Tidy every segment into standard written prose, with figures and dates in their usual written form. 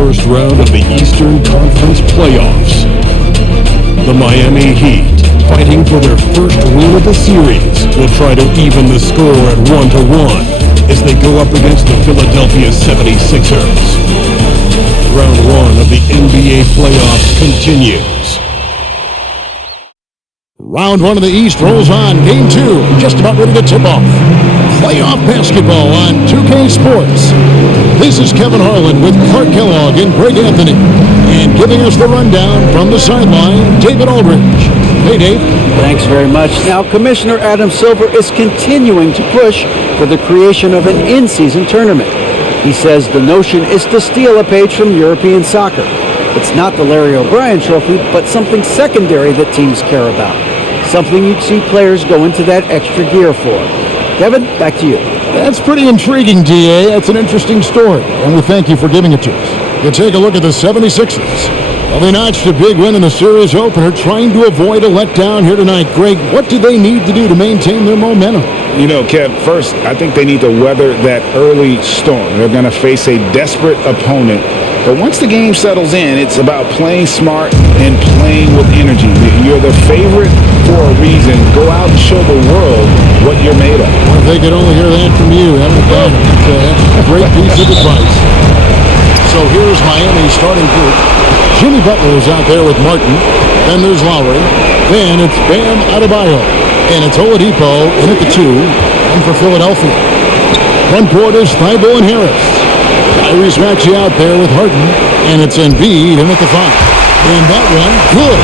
first round of the Eastern Conference playoffs. The Miami Heat, fighting for their first win of the series, will try to even the score at 1-1 as they go up against the Philadelphia 76ers. Round one of the NBA playoffs continues. Round one of the East rolls on. Game two, just about ready to tip off. Playoff basketball on 2K Sports. This is Kevin Harlan with Clark Kellogg and Greg Anthony. And giving us the rundown from the sideline, David Aldridge. Hey, Dave. Thanks very much. Now, Commissioner Adam Silver is continuing to push for the creation of an in-season tournament. He says the notion is to steal a page from European soccer. It's not the Larry O'Brien Trophy, but something secondary that teams care about. Something you'd see players go into that extra gear for. Kevin, back to you. That's pretty intriguing, DA. That's an interesting story, and we thank you for giving it to us. You take a look at the 76ers. Well, they notched a big win in the series opener, trying to avoid a letdown here tonight. Greg, what do they need to do to maintain their momentum? You know, Kev, first, I think they need to weather that early storm. They're going to face a desperate opponent. But once the game settles in, it's about playing smart and playing with energy. You're the favorite for a reason. Go out and show the world what you're made of. Well, if they could only hear that from you, haven't they? That's a great piece of advice. So here's Miami's starting group. Jimmy Butler is out there with Martin. Then there's Lowry. Then it's Bam Adebayo. And it's Oladipo in at the 2. And for Philadelphia, front court is Thibault and Harris. Tyrese Maxey out there with Harden. And it's Embiid in at the 5. And that one, good.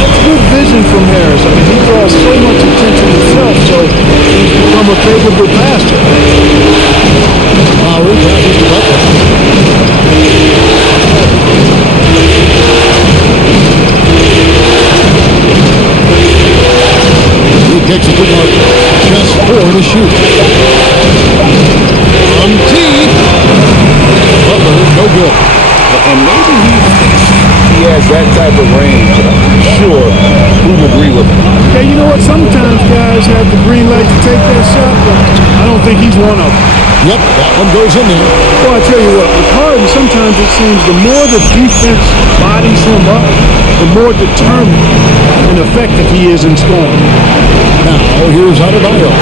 That's good vision from Harris. I mean, he draws so much attention himself, so he's become a favorable passer. Lowry passes to Butler. He kicks it to Martin. Just 4 to shoot. From deep. Butler, no good. And maybe he has that type of range. I'm not sure who'd agree with him. Yeah, you know what? Sometimes guys have the green light to take that shot, but I don't think he's one of them. Yep, that one goes in there. Well, I tell you what, with Harden, sometimes it seems the more the defense bodies him up, the more determined and effective he is in scoring. Now, here's Adebayo.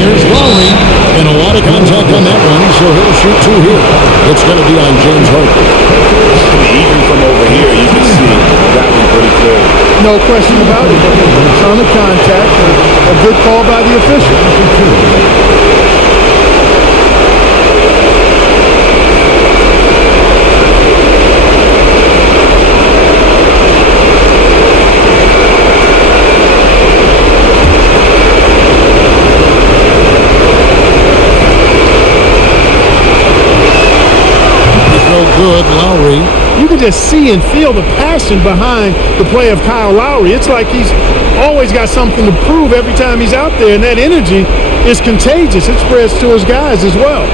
Here's Lowry. And a lot of contact on that one, so he'll shoot 2 here. It's going to be on James Harden. Even from over here, you can see that one pretty clear. No question about it. It's on the contact. A good call by the official. Good, Lowry. You can just see and feel the passion behind the play of Kyle Lowry. It's like he's always got something to prove every time he's out there, and that energy is contagious. It spreads to his guys as well.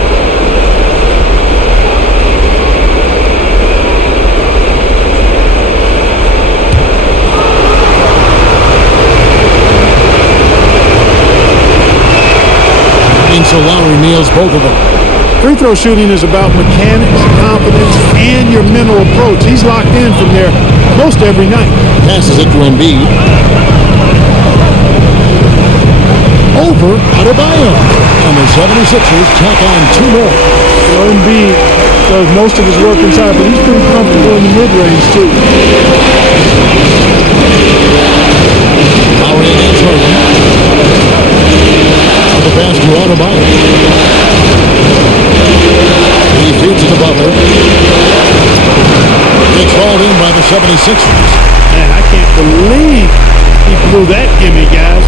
And so Lowry nails both of them. Free throw shooting is about mechanics, confidence, and your mental approach. He's locked in from there most every night. Passes it to Embiid. Over Adebayo. And the 76ers tack on 2 more. Well, Embiid does most of his work inside, but he's pretty comfortable in the mid-range, too. Lowry against Harden. On the pass to Adebayo. He feeds it to Butler. It's hauled in by the 76ers. Man, I can't believe he blew that gimme, guys.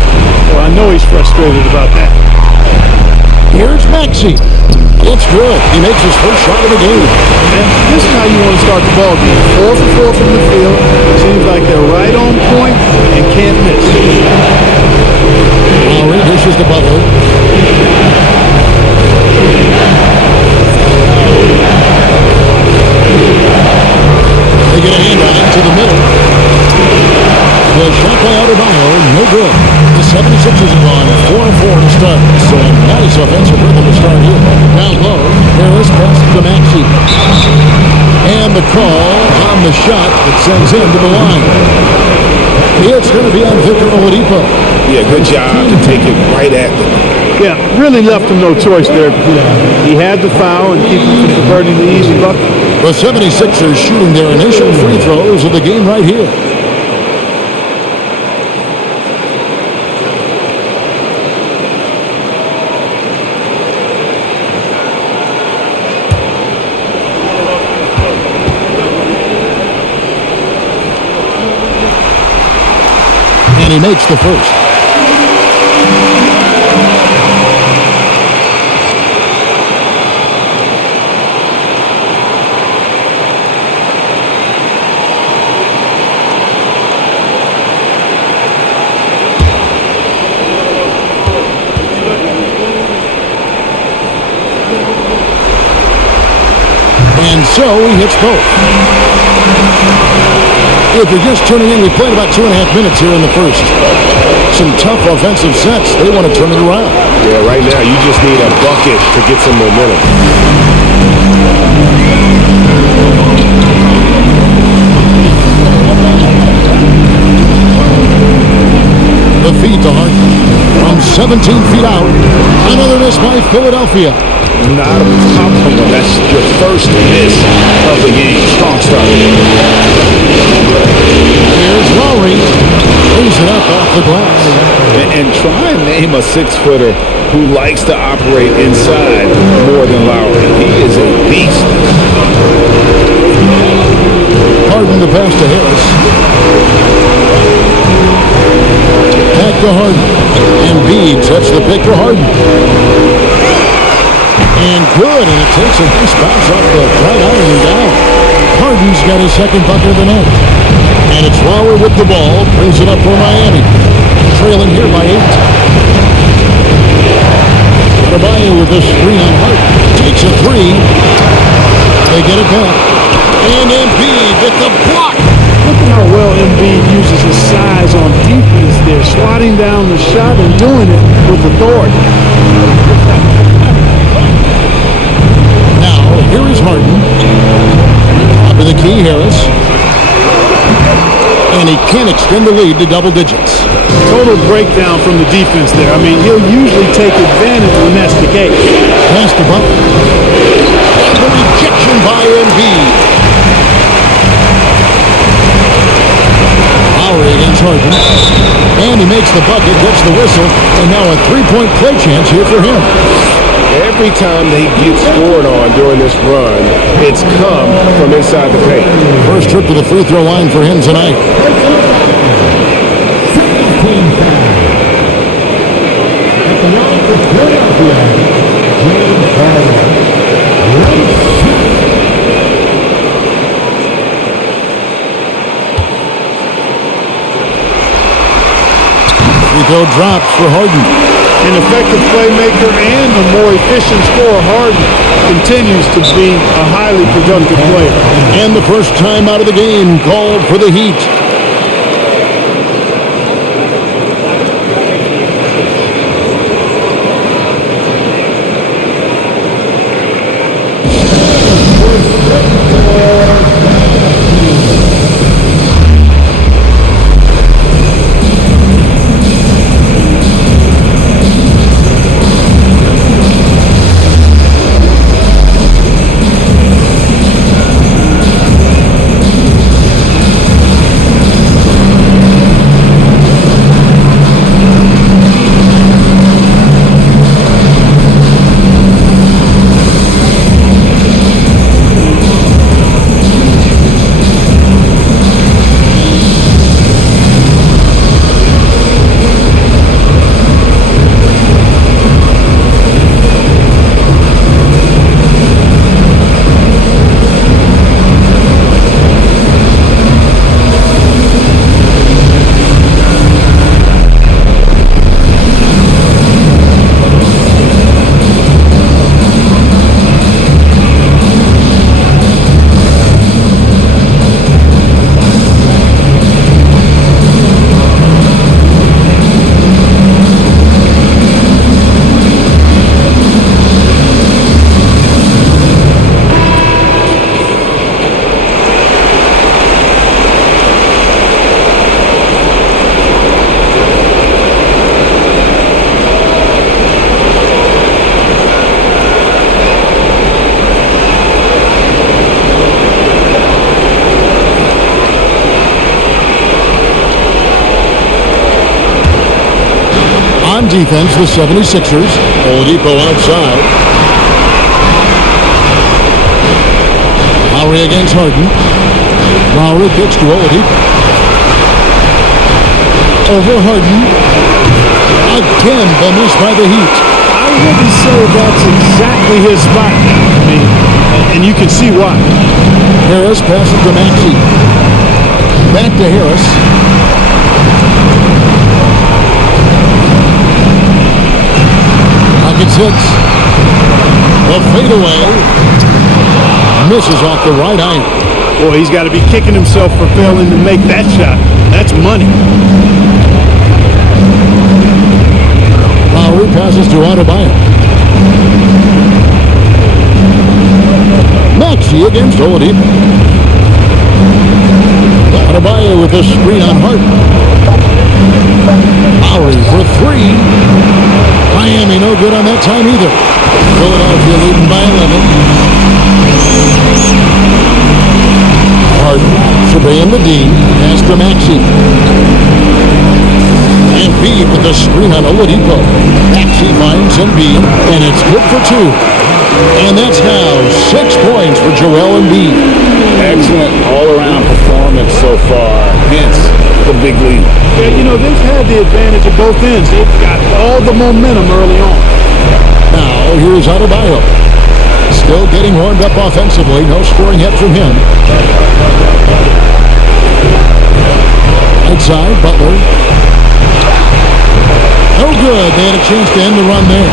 Well, I know he's frustrated about that. Here's Maxey. It's good. He makes his first shot of the game. And this is how you want to start the ball game. 4 for 4 from the field. Seems like they're right on point and can't miss. Lowry dishes to Butler. They get a hand on it to the middle. The shot by Adebayo, no good. The 76ers have gone 4-4 to start. So a nice offensive rhythm to start here. Down low, Harris passes to Maxey. a call on the shot that sends him to the line. It's going to be on Victor Oladipo. Yeah, good job to take it right at them. Yeah, really left him no choice there. He had to foul and keep him from converting the easy bucket. The 76ers shooting their initial free throws of the game right here. And he makes the first. And so he hits both. If you're just tuning in, we played about 2.5 minutes here in the first. Some tough offensive sets. They want to turn it around. Yeah, right now you just need a bucket to get some momentum. The feed to Hart from 17 feet out. Another miss by Philadelphia. Not a problem. That's your first miss of the game. Strong start. Here's Lowry. Brings it up off the glass. And try and name a 6-footer who likes to operate inside more than Lowry. He is a beast. Harden the pass to Harris. Back to Harden. Embiid sets the pick for Harden. And good, and it takes a nice bounce off the right iron and down. Harden's got his second bucket of the night. And it's Lowry with the ball, brings it up for Miami. Trailing here by 8. Adebayo with the screen on Hart. Takes a 3. They get it back. And Embiid with the block. Look at how well Embiid uses his size on defense there, swatting down the shot and doing it with authority. Now, here is Harden. Top of the key, Harris. And he can extend the lead to double digits. Total breakdown from the defense there. I mean, he'll usually take advantage when that's the case. Pass to Butler. And the rejection by Embiid. Lowry against Harden. And he makes the bucket, gets the whistle, and now a three-point play chance here for him. Every time they get scored on during this run, it's come from inside the paint. First trip to the free throw line for him tonight. Free throw drops for Harden. An effective playmaker and a more efficient scorer, Harden continues to be a highly productive player. And the first time out of the game called for the Heat. defense, the 76ers. Oladipo outside. Lowry against Harden. Lowry kicks to Oladipo. Over Harden. Again, the miss by the Heat. I wouldn't say that's exactly his spot. I mean, and you can see why. Harris passes to Maxey. Back to Harris. Huggins hits. The fadeaway. Misses off the right iron. Boy, he's got to be kicking himself for failing to make that shot. That's money. Lowry passes to Adebayo. Maxey against Oladipo. Adebayo with a screen on Harden. Lowry for three. Miami no good on that time either. Philadelphia leading by 11. Harden surveying the D. Pass to Maxey. Embiid with the screen on Oladipo. Maxey finds Embiid, and it's good for two. And that's now 6 points for Joel Embiid. Excellent all-around performance so far, hence the big lead. Yeah, you know, they've had the advantage of both ends. They've got all the momentum early on. Now, here's Adebayo. Still getting warmed up offensively. No scoring yet from him. Outside, Butler. No good. They had a chance to end the run there.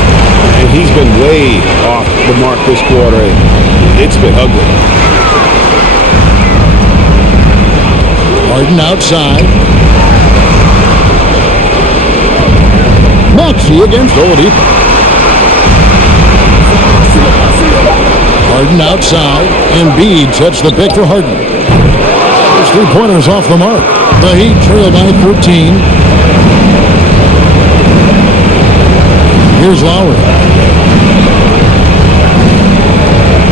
And he's been way off the mark this quarter. It's been ugly. Harden outside. Maxey against Oladipo. Harden outside. Embiid sets the pick for Harden. Those three-pointers off the mark. The Heat trail by 13. Here's Lowry.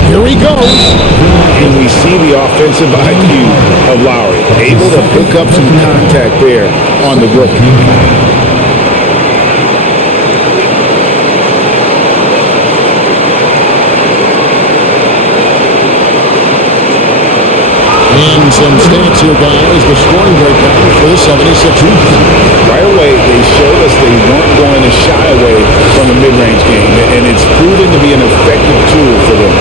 Here he goes. And we see the offensive IQ of Lowry. Able to pick up some contact there on the rookie. And some stats here, guys. The scoring breakdown for the 76ers. Right away, they showed us they weren't going to shy away from the mid-range game, and it's proven to be an effective tool for them.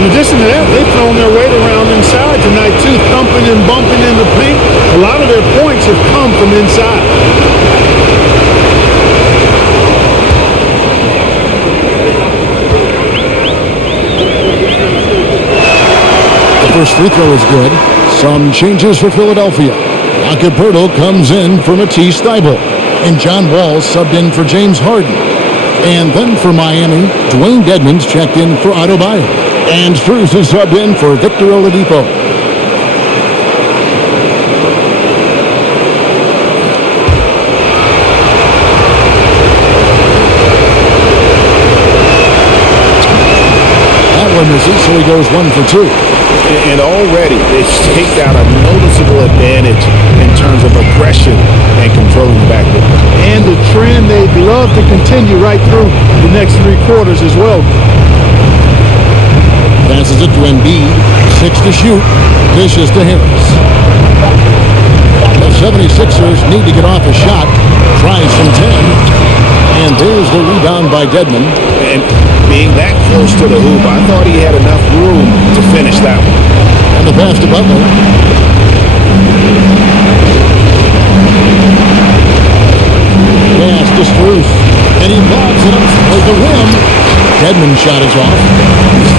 In addition to that, they've thrown their weight around inside tonight, too, thumping and bumping in the paint. A lot of their points have come from inside. The first free throw is good. Some changes for Philadelphia. Acapurdo comes in for Matisse Thybulle. And John Wall subbed in for James Harden. And then for Miami, Dwayne Dedmon's checked in for Adebayo. And Strus is subbed in for Victor Oladipo. That one misses, so he goes 1 for 2. And already they've staked out a noticeable advantage in terms of aggression and controlling the backcourt. And the trend they'd love to continue right through the next 3 quarters as well. Passes it to Embiid. 6 to shoot. Dishes to Harris. The 76ers need to get off a shot. Tries from 10. And there's the rebound by Dedmon. And being that close to the hoop, I thought he had enough room to finish that one. And the pass to Butler. Pass to Strus. And he lobs it up toward the rim. Dedmon shot is off.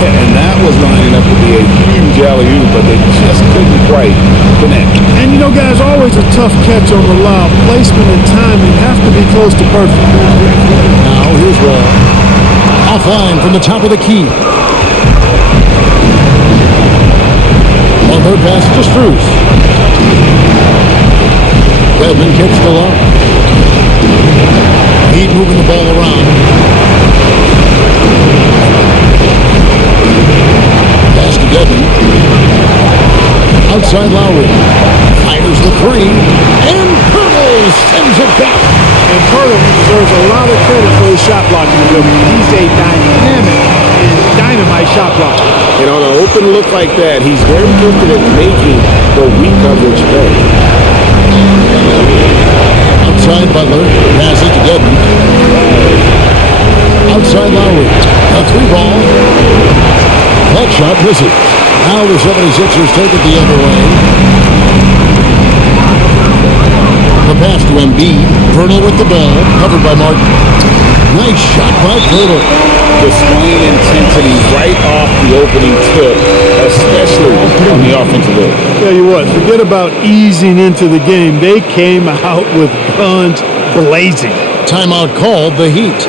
And that was lining up to be a huge alley-oop, but they just couldn't quite connect. And you know, guys, always a tough catch on the lob. Placement and timing have to be close to perfect. Now here's Wall. Offline from the top of the key. Butler pass to Strus. Dedmon kicks to low. Heat moving the ball around. Pass to Dedmon. Outside Lowry. Fires the 3. And Pirtle sends it back. And Pirtle deserves a lot of credit open look like that, he's very gifted at making the weak coverage pay. Outside Butler, passes to Gedman. Outside Lowry, a 3-ball. That shot misses. Now the 76ers take it the other way. The pass to Embiid. Pirtle with the ball, covered by Martin. Nice shot by Pirtle. Displaying intensity right off the opening tip, especially on the offensive end. Tell you what, forget about easing into the game. They came out with guns blazing. Timeout called the Heat.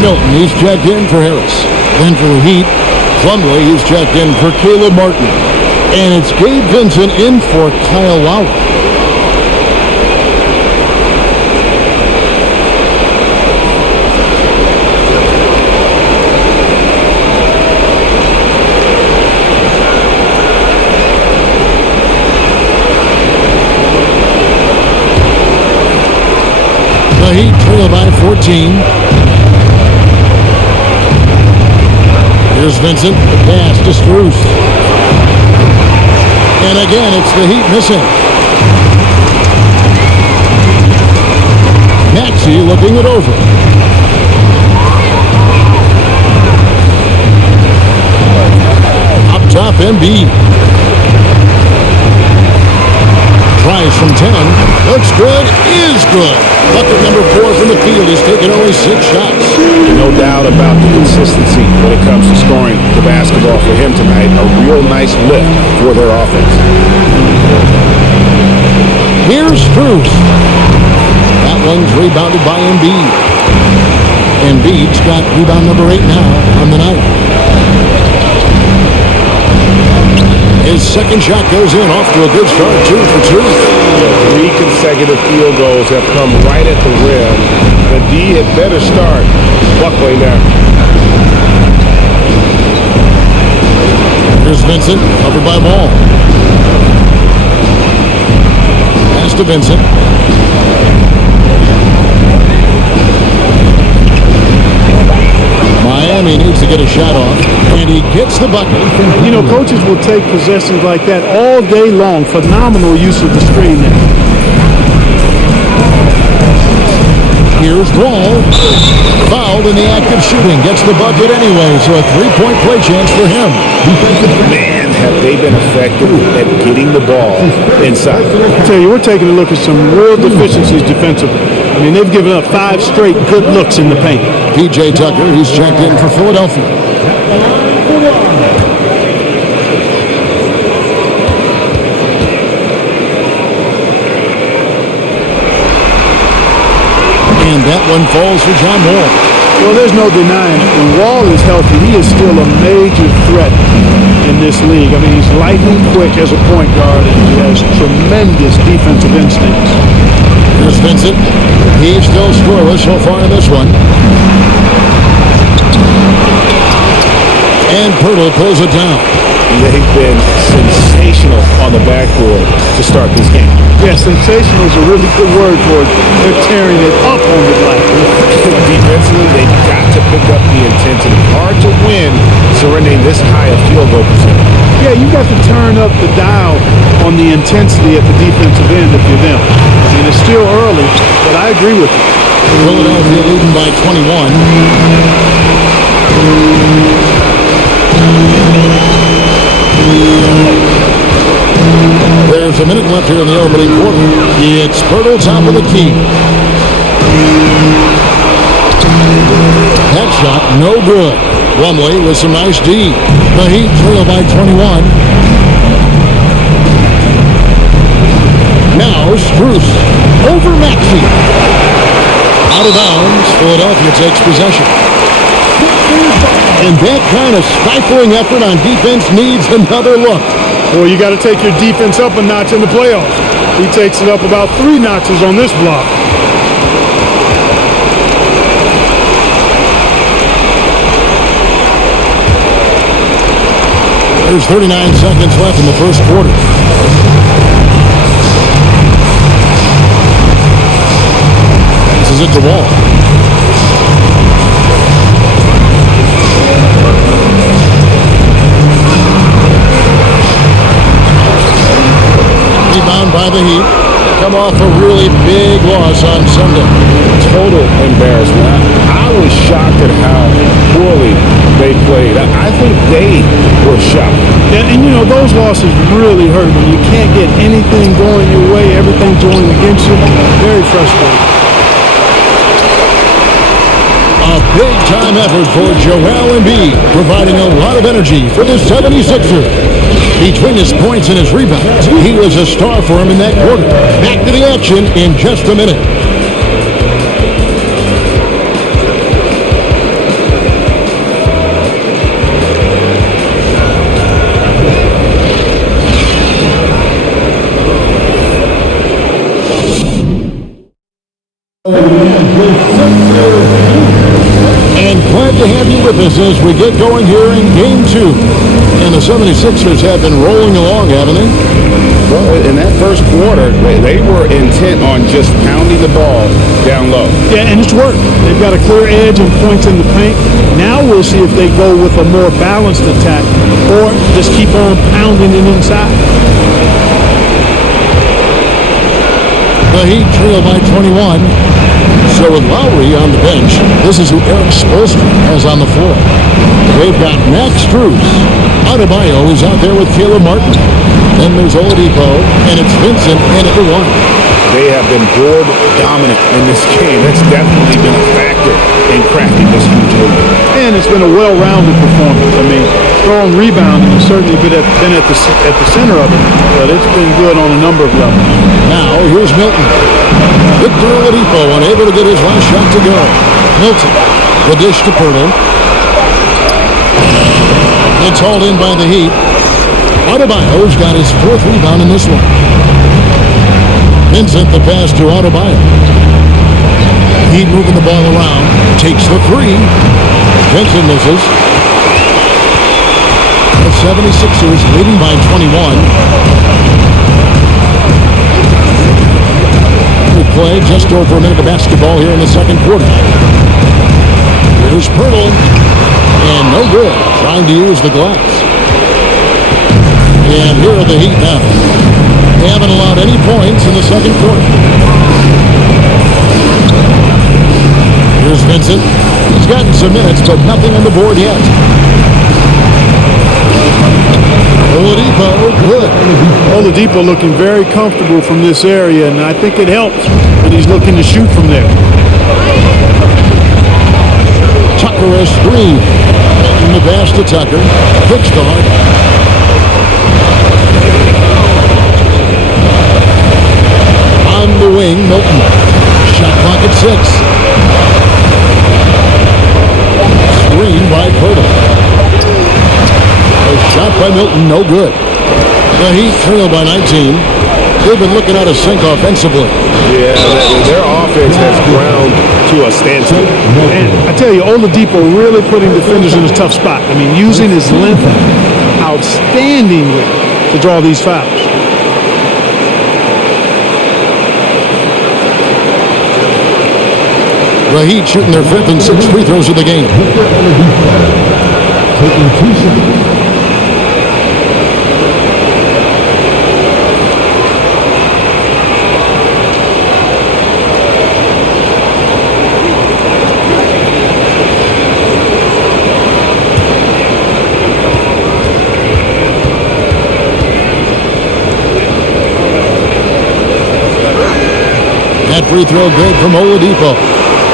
Milton, he's checked in for Harris. Then for the Heat, Plumlee, he's checked in for Caleb Martin. And it's Gabe Vincent in for Kyle Lowry. The Heat trail by 14. Here's Vincent, the pass to Strus. And again, it's the Heat missing. Maxey looking it over. Up top, Embiid. Tries from 10. Looks good, is good. Bucket number 4 from the field. He's taken only 6 shots. No doubt about the consistency when it comes to scoring the basketball for him tonight. A real nice lift for their offense. Here's Strus. That one's rebounded by Embiid. Embiid's got rebound number 8 now on the night. His second shot goes in, off to a good start, 2 for 2. 3 consecutive field goals have come right at the rim. The D had better start buckling down. Here's Vincent, covered by Wall. Pass to Vincent. Miami needs to get a shot off, and he gets the bucket. You know, coaches will take possessions like that all day long. Phenomenal use of the screen there. Here's Wall. Fouled in the act of shooting. Gets the bucket anyway, so a 3-point play chance for him. Man, have they been effective at getting the ball inside. I tell you, we're taking a look at some real deficiencies defensively. I mean, they've given up 5 straight good looks in the paint. P.J. Tucker, he's checked in for Philadelphia. And that one falls for John Wall. Well, there's no denying it. When Wall is healthy, he is still a major threat in this league. I mean, he's lightning quick as a point guard, and he has tremendous defensive instincts. Here's Vincent. He's still scoreless so far in this one. And Pirtle pulls it down. They've been sensational sensational on the backboard to start this game. Yeah, sensational is a really good word for it. They're tearing it up on the glass. Defensively, they've got to pick up the intensity. Hard to win surrendering this high a field goal percentage. Yeah, you got to turn up the dial on the intensity at the defensive end if you're them. I mean, it's still early, but I agree with you. Philadelphia leading by 21. There's a minute left here in the opening quarter. It's Pirtle top of the key. That shot, no good. Plumlee with some nice D. The Heat trail by 21. Now Strus over Maxey. Out of bounds, Philadelphia takes possession. And that kind of stifling effort on defense needs another look. Well, you got to take your defense up a notch in the playoffs. He takes it up about 3 notches on this block. There's 39 seconds left in the first quarter. This is at the wall. Rebound by the Heat. Come off a really big loss on Sunday. Total embarrassment. I was shocked at how poorly they played. I think they were shocked. And you know, those losses really hurt when you can't get anything going your way, everything going against you. Very frustrating. A big-time effort for Joel Embiid, providing a lot of energy for the 76ers. Between his points and his rebounds, he was a star for him in that quarter. Back to the action in just a minute. And glad to have you with us as we get going here in Game 2. And the 76ers have been rolling along, haven't they? Well, in that first quarter, they were intent on just pounding the ball down low. Yeah, and it's worked. They've got a clear edge and points in the paint. Now we'll see if they go with a more balanced attack or just keep on pounding it inside. The Heat trail by 21. So with Lowry on the bench, this is who Eric Spoelstra has on the floor. They've got Max Strus. Adebayo is out there with Caleb Martin. Then there's Oladipo, and it's Vincent in at the 1. They have been board dominant in this game. That's definitely been a factor in cracking this huge lead. And it's been a well-rounded performance. I mean, strong rebounding has certainly been at the center of it, but it's been good on a number of levels. Now, here's Milton. Victor Oladipo unable to get his last shot to go. Milton, the dish to Pirtle. It's hauled in by the Heat. Adebayo's got his 4th rebound in this one. Vincent the pass to Adebayo. Heat moving the ball around. Takes the 3. Vincent misses. The 76ers leading by 21. We play just over a minute of basketball here in the second quarter. Here's Pirtle. And no good. Trying to use the glass. And here are the Heat now. They haven't allowed any points in the second quarter. Here's Vincent. He's gotten some minutes, but nothing on the board yet. Oladipo, good. Oladipo looking very comfortable from this area, and I think it helps when he's looking to shoot from there. Tucker has 3. In the pass to Tucker. Quick start. On the wing, Milton. Shot clock at 6. Screen by Pirtle. A shot by Milton, no good. The Heat trail by 19. They've been looking out of sync offensively. Yeah, their offense has ground to a standstill. And I tell you, Oladipo really putting defenders in a tough spot. I mean, using his length outstandingly to draw these fouls. The Heat shooting their 5th and 6th free throws of the game. Taking 2 shots. That free throw good from Oladipo.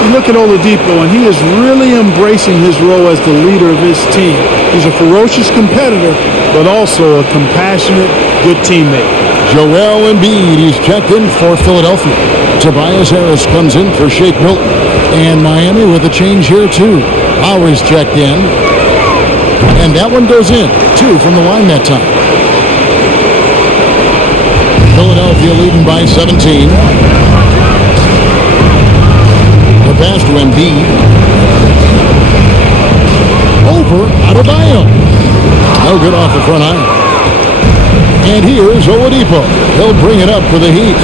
You look at Oladipo, and he is really embracing his role as the leader of his team. He's a ferocious competitor, but also a compassionate, good teammate. Joel Embiid, he's checked in for Philadelphia. Tobias Harris comes in for Shake Milton. And Miami with a change here, too. Lowry's checked in. And that one goes in. 2 from the line that time. Philadelphia leading by 17. The pass to Embiid. Over Adebayo. No good off the front iron. And here's Oladipo. He'll bring it up for the Heat.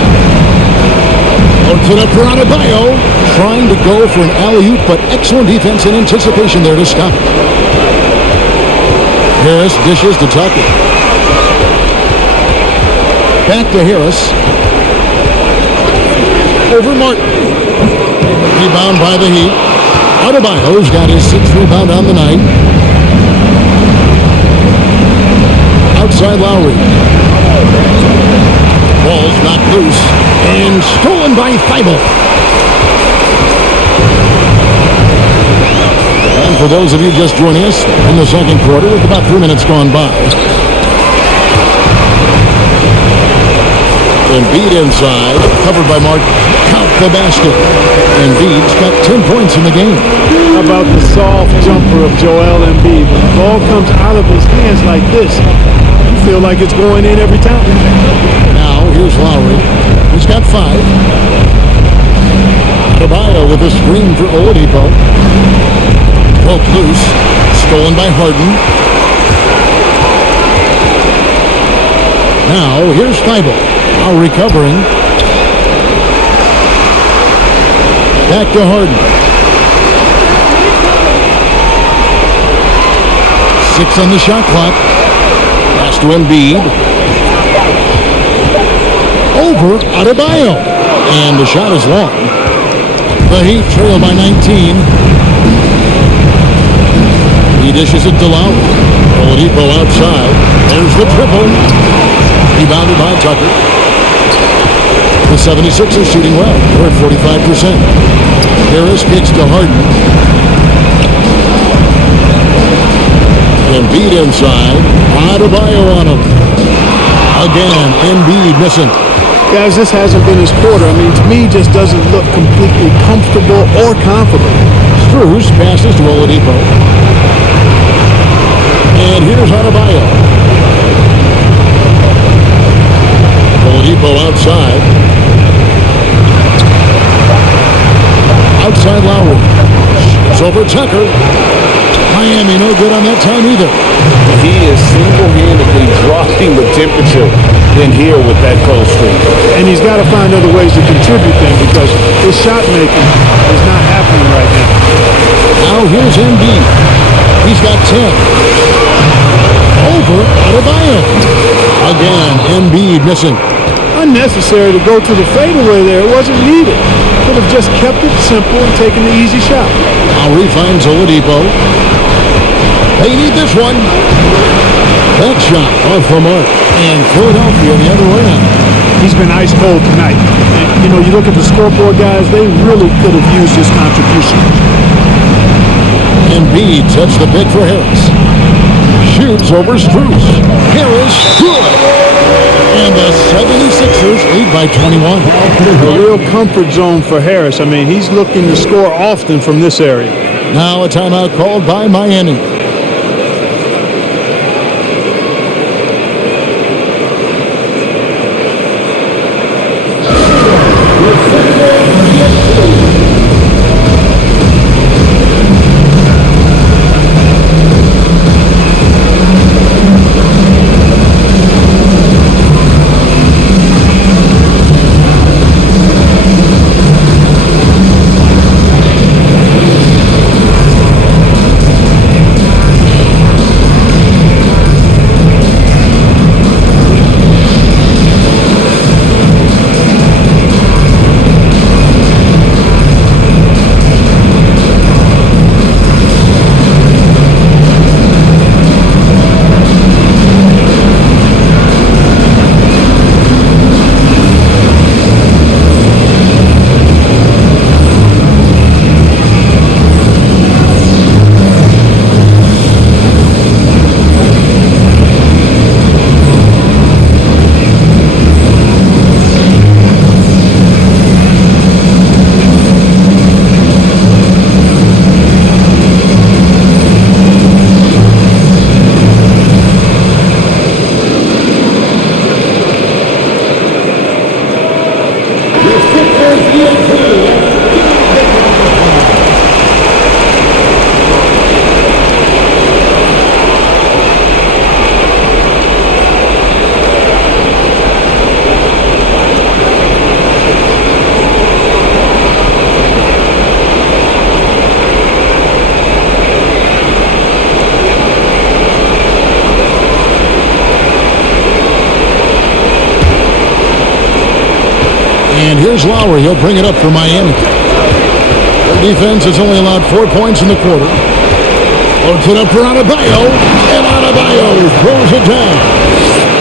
Puts it up for Adebayo. Trying to go for an alley-oop, but excellent defense and anticipation there to stop it. Harris dishes to Tucker. Back to Harris. Over Martin. Rebound by the Heat. Adebayo's got his 6th rebound on the night. Outside Lowry. Ball's knocked loose and stolen by Thibault. And for those of you just joining us in the second quarter, with about 3 minutes gone by. Embiid inside, covered by Martin. Count the basket. Embiid's got 10 points in the game. How about the soft jumper of Joel Embiid? When the ball comes out of his hands like this, you feel like it's going in every time. Now, here's Lowry. He's got 5. Adebayo with a screen for Oladipo. Broke loose. Stolen by Harden. Now, here's Thibault. Now recovering. Back to Harden. 6 on the shot clock. Pass to Embiid. Over Adebayo. And the shot is long. The Heat trail by 19. He dishes it to Lowry. Oladipo outside. There's the triple. Rebounded by Tucker. The 76ers shooting well. They're at 45%. Harris kicks to Harden. Embiid inside. Adebayo on him. Again, Embiid missing. Guys, this hasn't been his quarter. I mean, to me, just doesn't look completely comfortable or confident. Strus passes to Oladipo. And here's Adebayo. Oladipo outside. Outside Lowry. It's over Tucker. Miami no good on that time either. He is single-handedly dropping the temperature in here with that cold streak. And he's got to find other ways to contribute then, because his shot making is not happening right now. Now here's Embiid. He's got 10. Over Adebayo. Again, Embiid missing. Unnecessary to go to the fadeaway there. It wasn't needed. Could have just kept it simple and taken the easy shot. Lowry finds Oladipo. They need this one. That shot off the mark. And Philadelphia the other way on. He's been ice cold tonight. And, you know, you look at the scoreboard, guys, they really could have used his contribution. Embiid sets the pick for Harris. Shoots over Strus. Harris, good. And the 76ers lead by 21. A real comfort zone for Harris. I mean, he's looking to score often from this area. Now a timeout called by Miami. And here's Lowry. He'll bring it up for Miami. Their defense has only allowed 4 points in the quarter. Loads it up for Adebayo. And Adebayo throws it down.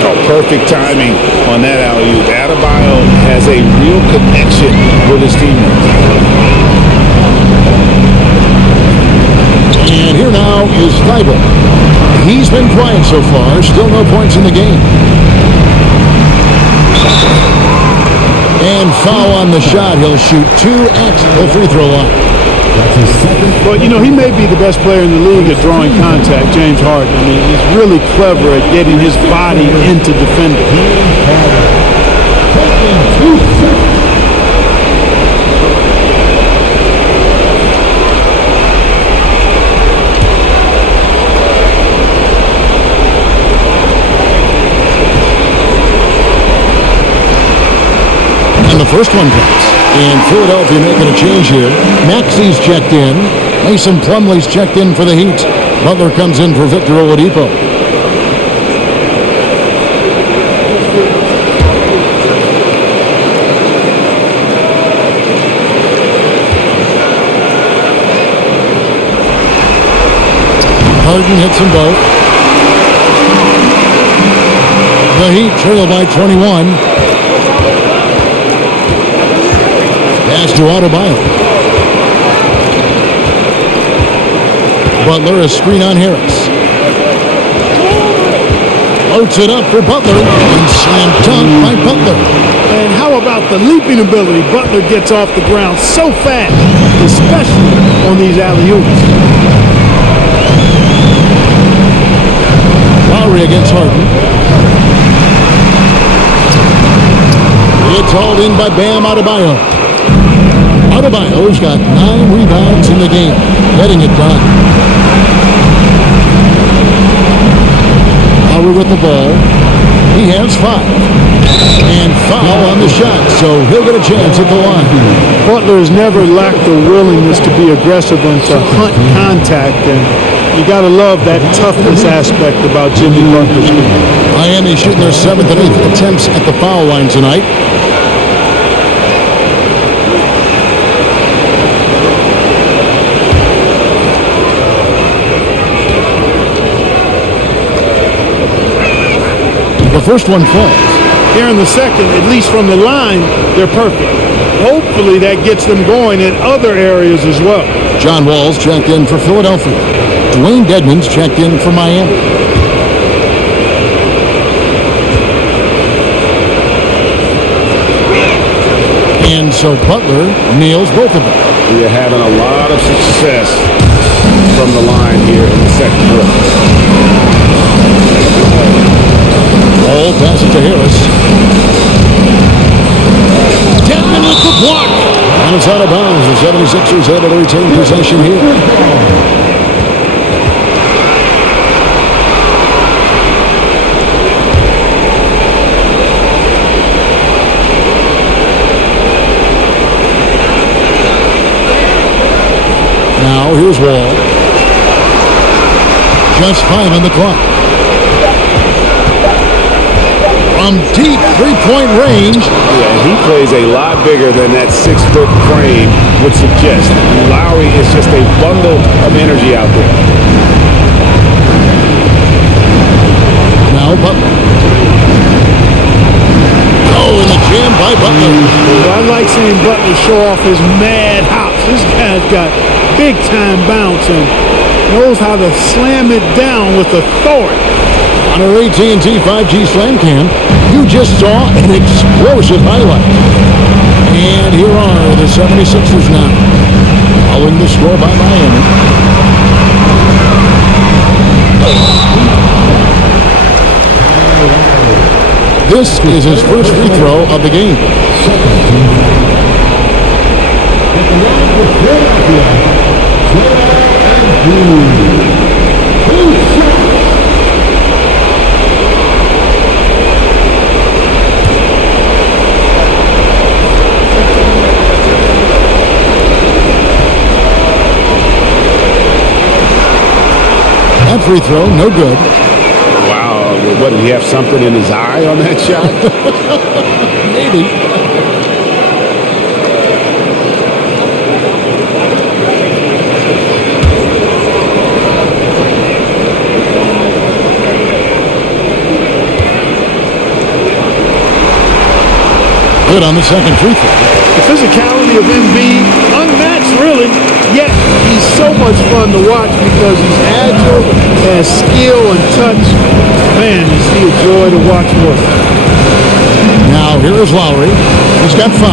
Oh, perfect timing on that alley-oop. Adebayo has a real connection with his teammates. And here now is Thibault. He's been quiet so far. Still no points in the game. And foul on the shot. He'll shoot 2 at the free throw line. Well, you know, he may be the best player in the league at drawing contact, James Harden. I mean, he's really clever at getting his body into defenders. And the first one drops. And Philadelphia making a change here. Maxey's checked in. Mason Plumlee's checked in for the Heat. Butler comes in for Victor Oladipo. Harden hits them both. The Heat trail by 21. Pass to Adebayo. Butler, a screen on Harris. Floats it up for Butler and slam dunk by Butler. And how about the leaping ability? Butler gets off the ground so fast, especially on these alley-oops. Lowry against Harden. It's hauled in by Bam Adebayo. Adebayo's got 9 rebounds in the game, getting it done. Lowry with the ball. He has 5. And foul on the shot, so he'll get a chance at the line. Butler has never lacked the willingness to be aggressive and to hunt contact, and you got to love that toughness aspect about Jimmy Butler's game. Miami shooting their 7th and 8th attempts at the foul line tonight. The first one falls. Here in the second, at least from the line, they're perfect. Hopefully that gets them going in other areas as well. John Wall's checked in for Philadelphia. Dwayne Dedmon's checked in for Miami. And so Butler nails both of them. We are having a lot of success from the line here in the second quarter. Ball passes to Harris. Dedmon with the block. And it's out of bounds. The 76ers able to retain possession here. Now here's Wall. Just 5 on the clock. From deep three-point range. Yeah, he plays a lot bigger than that 6-foot frame would suggest. Lowry is just a bundle of energy out there. Now Butler. Oh, and the jam by Butler. Well, I like seeing Butler show off his mad hops. This guy's got big-time bounce and knows how to slam it down with authority. On our AT&T 5G Slam Cam, you just saw an explosive highlight. And here are the 76ers now, following the score by Miami. This is his first free throw of the game. That free throw, no good. Wow, what, did he have something in his eye on that shot? Maybe. Good on the second free throw. The physicality of Embiid, unmatched really, yet he's so much fun to watch because he's agile, has skill and touch. Man, is he a joy to watch work. Now here is Lowry. He's got 5.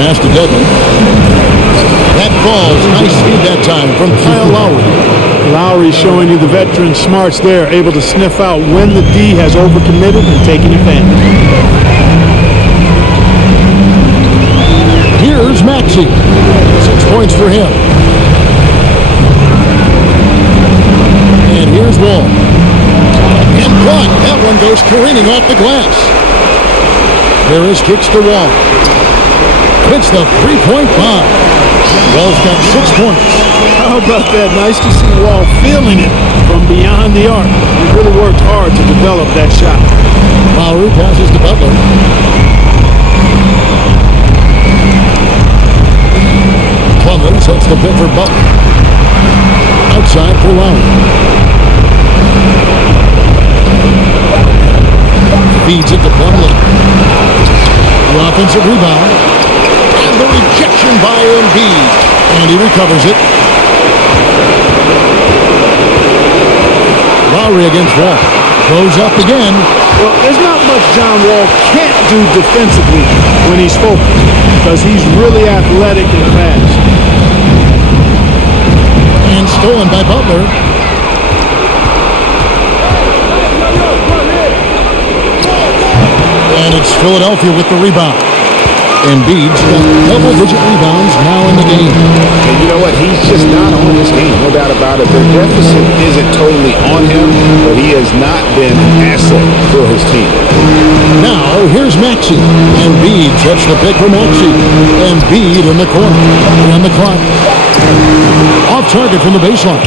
Pass to Dedmon. That falls. Nice feed that time from Kyle Lowry. Lowry showing you the veteran smarts there, able to sniff out when the D has overcommitted and taking advantage. Here's Maxey. 6 points for him. And here's Wall. And blocked. That one goes careening off the glass. There is kicks to Wall. Hits the three-point bomb. Wall's got 6 points. How about that? Nice to see Wall feeling it from beyond the arc. He really worked hard to develop that shot. Lowry passes to Butler. Plumlee sets the pick for Butler. Outside for Lowry. Feeds it to Plumlee. The offensive rebound. And the rejection by Embiid. And he recovers it. Lowry against Wall. Goes up again. Well, there's not much John Wall can't do defensively when he's focused because he's really athletic and fast. And stolen by Butler. And it's Philadelphia with the rebound. Embiid's got double-digit rebounds now in the game. And you know what? He's just not on his game, no doubt about it. Their deficit isn't totally on him, but he has not been an asset for his team. Now, here's Maxey. Embiid sets the pick for Maxey. Embiid in the corner. On the clock. Off target from the baseline.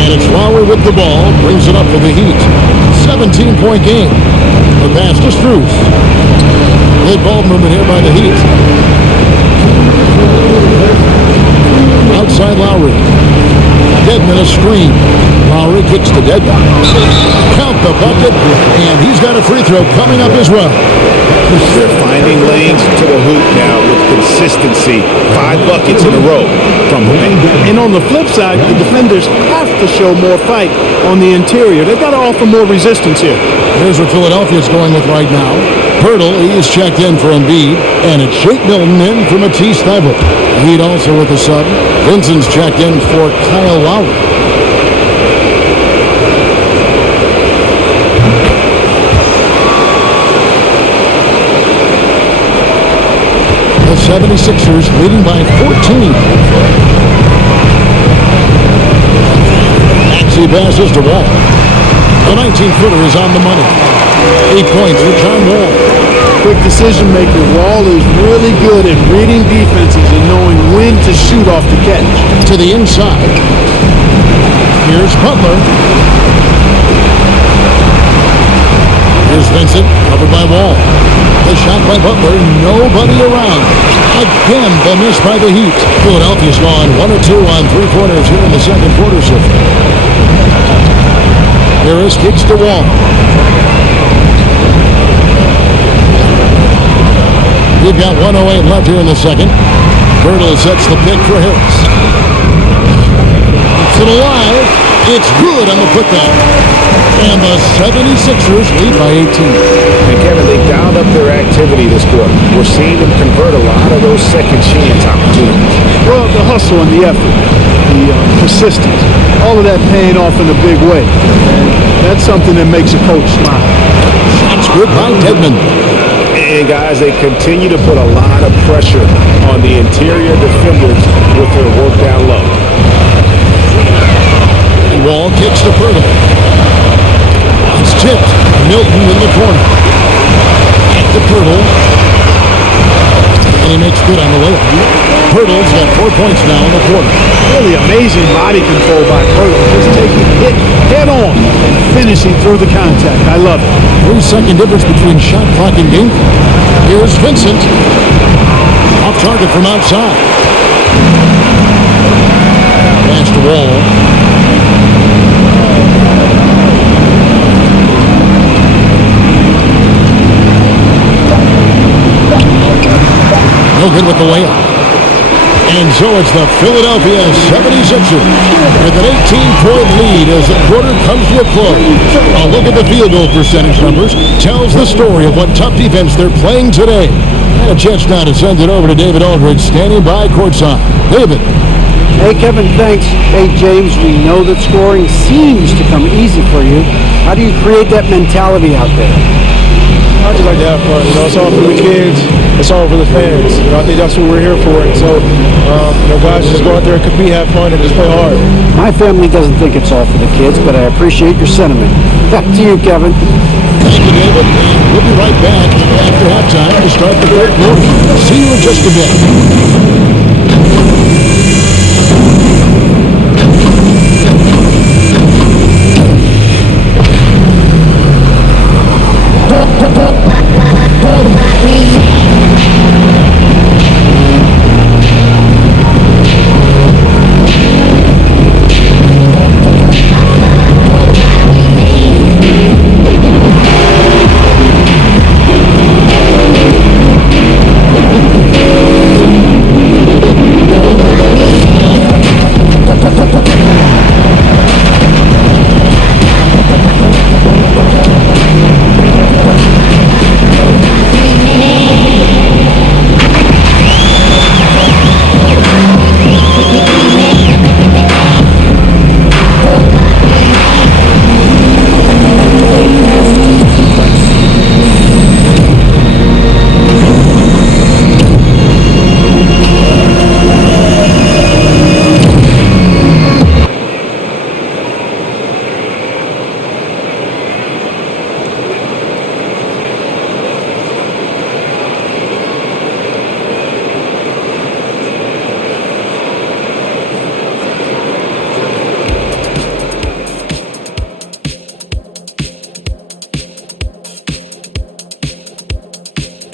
And it's Lowry with the ball. Brings it up for the Heat. 17-point game. The pass to Strus. Good ball movement here by the Heat. Outside Lowry. Dedmon a screen. Lowry kicks to Dedmon. Count the bucket, and he's got a free throw coming up as well. They're finding lanes to the hoop now with consistency. 5 buckets in a row from the paint. And on the flip side, the defenders have to show more fight on the interior. They've got to offer more resistance here. Here's what Philadelphia's going with right now. Pirtle, he is checked in for Embiid, and it's Shake Milton in for Matisse Thybulle. Heat also with the sub. Vincent's checked in for Kyle Lowry. The 76ers leading by 14. Maxey passes to Wall. The 19-footer is on the money. 8 points for John Wall. Quick decision maker. Wall is really good at reading defenses and knowing when to shoot off the catch. To the inside. Here's Butler. Here's Vincent, covered by Wall. The shot by Butler, nobody around. Again, the miss by the Heat. Philadelphia's gone 1 or 2 on three-pointers here in the second quarter shift. Here is kicks to Wall. We've got 1:08 left here in the second. Pirtle sets the pick for Harris. It's it alive. It's good on the putback. And the 76ers lead by 18. And Kevin, they dialed up their activity this quarter. We're seeing them convert a lot of those second chance opportunities. Well, the hustle and the effort, the persistence, all of that paying off in a big way. And that's something that makes a coach smile. That's good by Dedmon. And guys, they continue to put a lot of pressure on the interior defenders with their work down low. And Wall kicks to Pirtle. It's tipped. Milton in the corner. At the Pirtle. And he makes good on the layup. Pirtle's got 4 points now in the quarter. Really amazing body control by Pirtle. Just taking it head on and finishing through the contact. I love it. 3-second difference between shot clock and game clock. Here's Vincent. Off target from outside. Pass to Wall. No good with the layup. And so it's the Philadelphia 76ers with an 18-point lead as the quarter comes to a close. A look at the field goal percentage numbers tells the story of what tough defense they're playing today. And a chance now to send it over to David Aldridge, standing by courtside. David. Hey, Kevin, thanks. Hey, James, we know that scoring seems to come easy for you. How do you create that mentality out there? I just like to have fun. It's all for the kids. It's all for the fans. I think that's what we're here for. And so, guys, just go out there and compete, have fun, and just play hard. My family doesn't think it's all for the kids, but I appreciate your sentiment. Back to you, Kevin. Thank you, David. And we'll be right back after halftime to start the third quarter. See you in just a bit.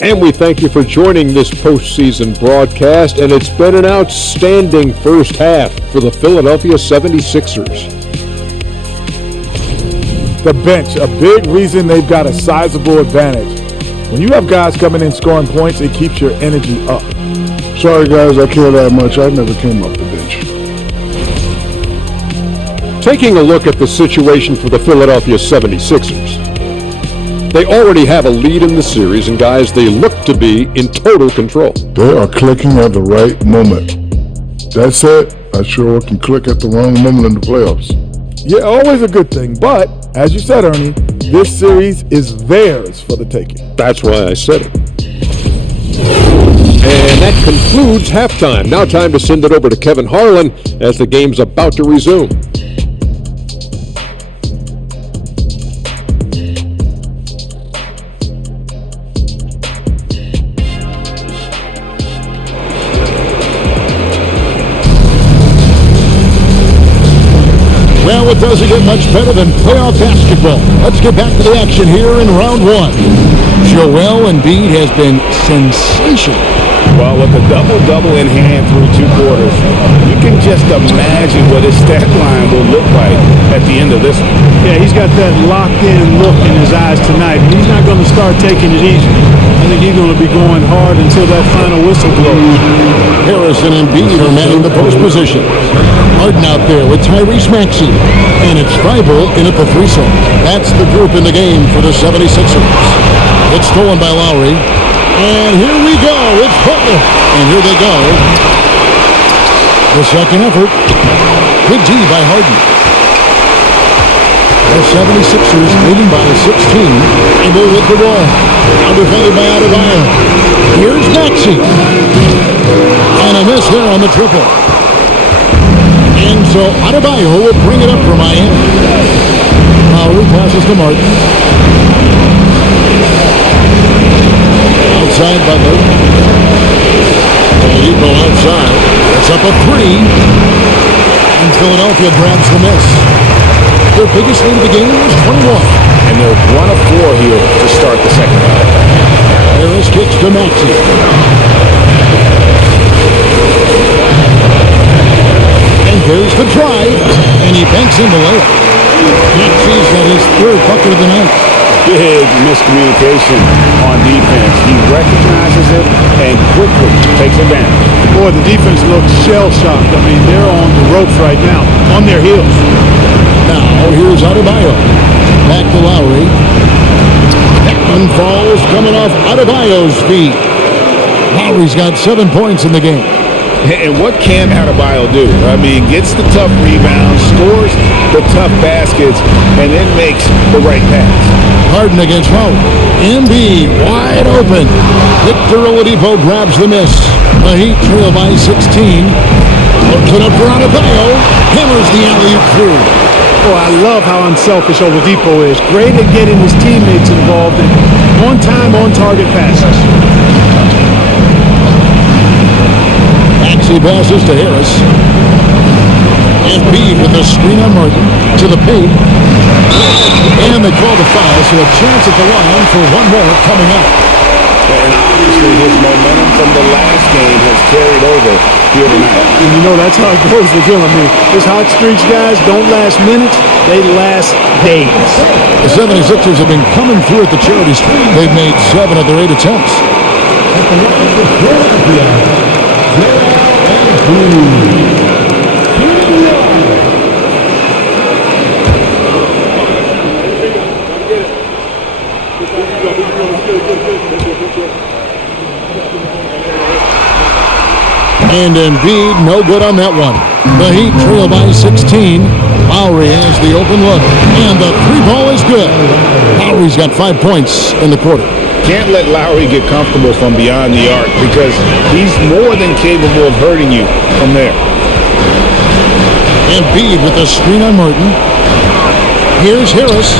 And we thank you for joining this postseason broadcast, and it's been an outstanding first half for the Philadelphia 76ers. The bench, a big reason they've got a sizable advantage. When you have guys coming in scoring points, it keeps your energy up. Sorry, guys, I care that much. I never came off the bench. Taking a look at the situation for the Philadelphia 76ers. They already have a lead in the series, and guys, they look to be in total control. They are clicking at the right moment. That said, I sure can click at the wrong moment in the playoffs. Yeah, always a good thing. But, as you said, Ernie, this series is theirs for the taking. That's why I said it. And that concludes halftime. Now time to send it over to Kevin Harlan as the game's about to resume. Well, it doesn't get much better than playoff basketball. Let's get back to the action here in round one. Joel Embiid has been sensational. Well, with a double-double in hand through two quarters, you can just imagine what his stat line will look like at the end of this one. Yeah, he's got that locked-in look in his eyes tonight. He's not going to start taking it easy. I think he's going to be going hard until that final whistle blows. Harris and Embiid are manning the post position. Harden out there with Tyrese Maxey. And it's Freiburg in at the threesome. That's the group in the game for the 76ers. It's stolen by Lowry. And here we go. It's Butler. And here they go. The second effort. Good D by Harden. The 76ers leading by 16. Able with the ball. Now defended by Adebayo. Here's Maxey. And a miss there on the triple. And so Adebayo will bring it up for Miami. Lowry passes to Martin. Outside Butler. Oladipo outside. It's up a three. And Philadelphia grabs the miss. Their biggest lead of the game is 21. And they're 1 of 4 here to start the second half. Harris kicks to Maxey. And here's the drive. And he banks in the layup. Maxey's got his third bucket of the night. Big miscommunication on defense. He recognizes it and quickly takes advantage. Boy, the defense looks shell-shocked. I mean, they're on the ropes right now, on their heels. Now, here's Adebayo. Back to Lowry. That one falls coming off Adebayo's feet. Lowry's got 7 points in the game. And what can Adebayo do? I mean, gets the tough rebounds, scores the tough baskets, and then makes the right pass. Harden against Howard. Embiid wide open. Victor Oladipo grabs the miss. The Heat trail by 16. Looks it up for Adebayo. Hammers the alley-oop through. Oh, I love how unselfish Oladipo is. Great at getting his teammates involved in on-time, on-target passes. Maxey passes to Harris. Embiid with a screen on Martin to the paint. And they call the foul, so a chance at the line for one more coming up. And obviously his momentum from the last game has carried over here tonight. And you know, that's how it goes with him. I mean, his hot streaks guys don't last minutes, they last days. The 76ers have been coming through at the charity stream. They've made 7 of their 8 attempts. And Embiid, no good on that one. The Heat trail by 16. Lowry has the open look. And the three ball is good. Lowry's got 5 points in the quarter. Can't let Lowry get comfortable from beyond the arc because he's more than capable of hurting you from there. Embiid with a screen on Martin. Here's Harris.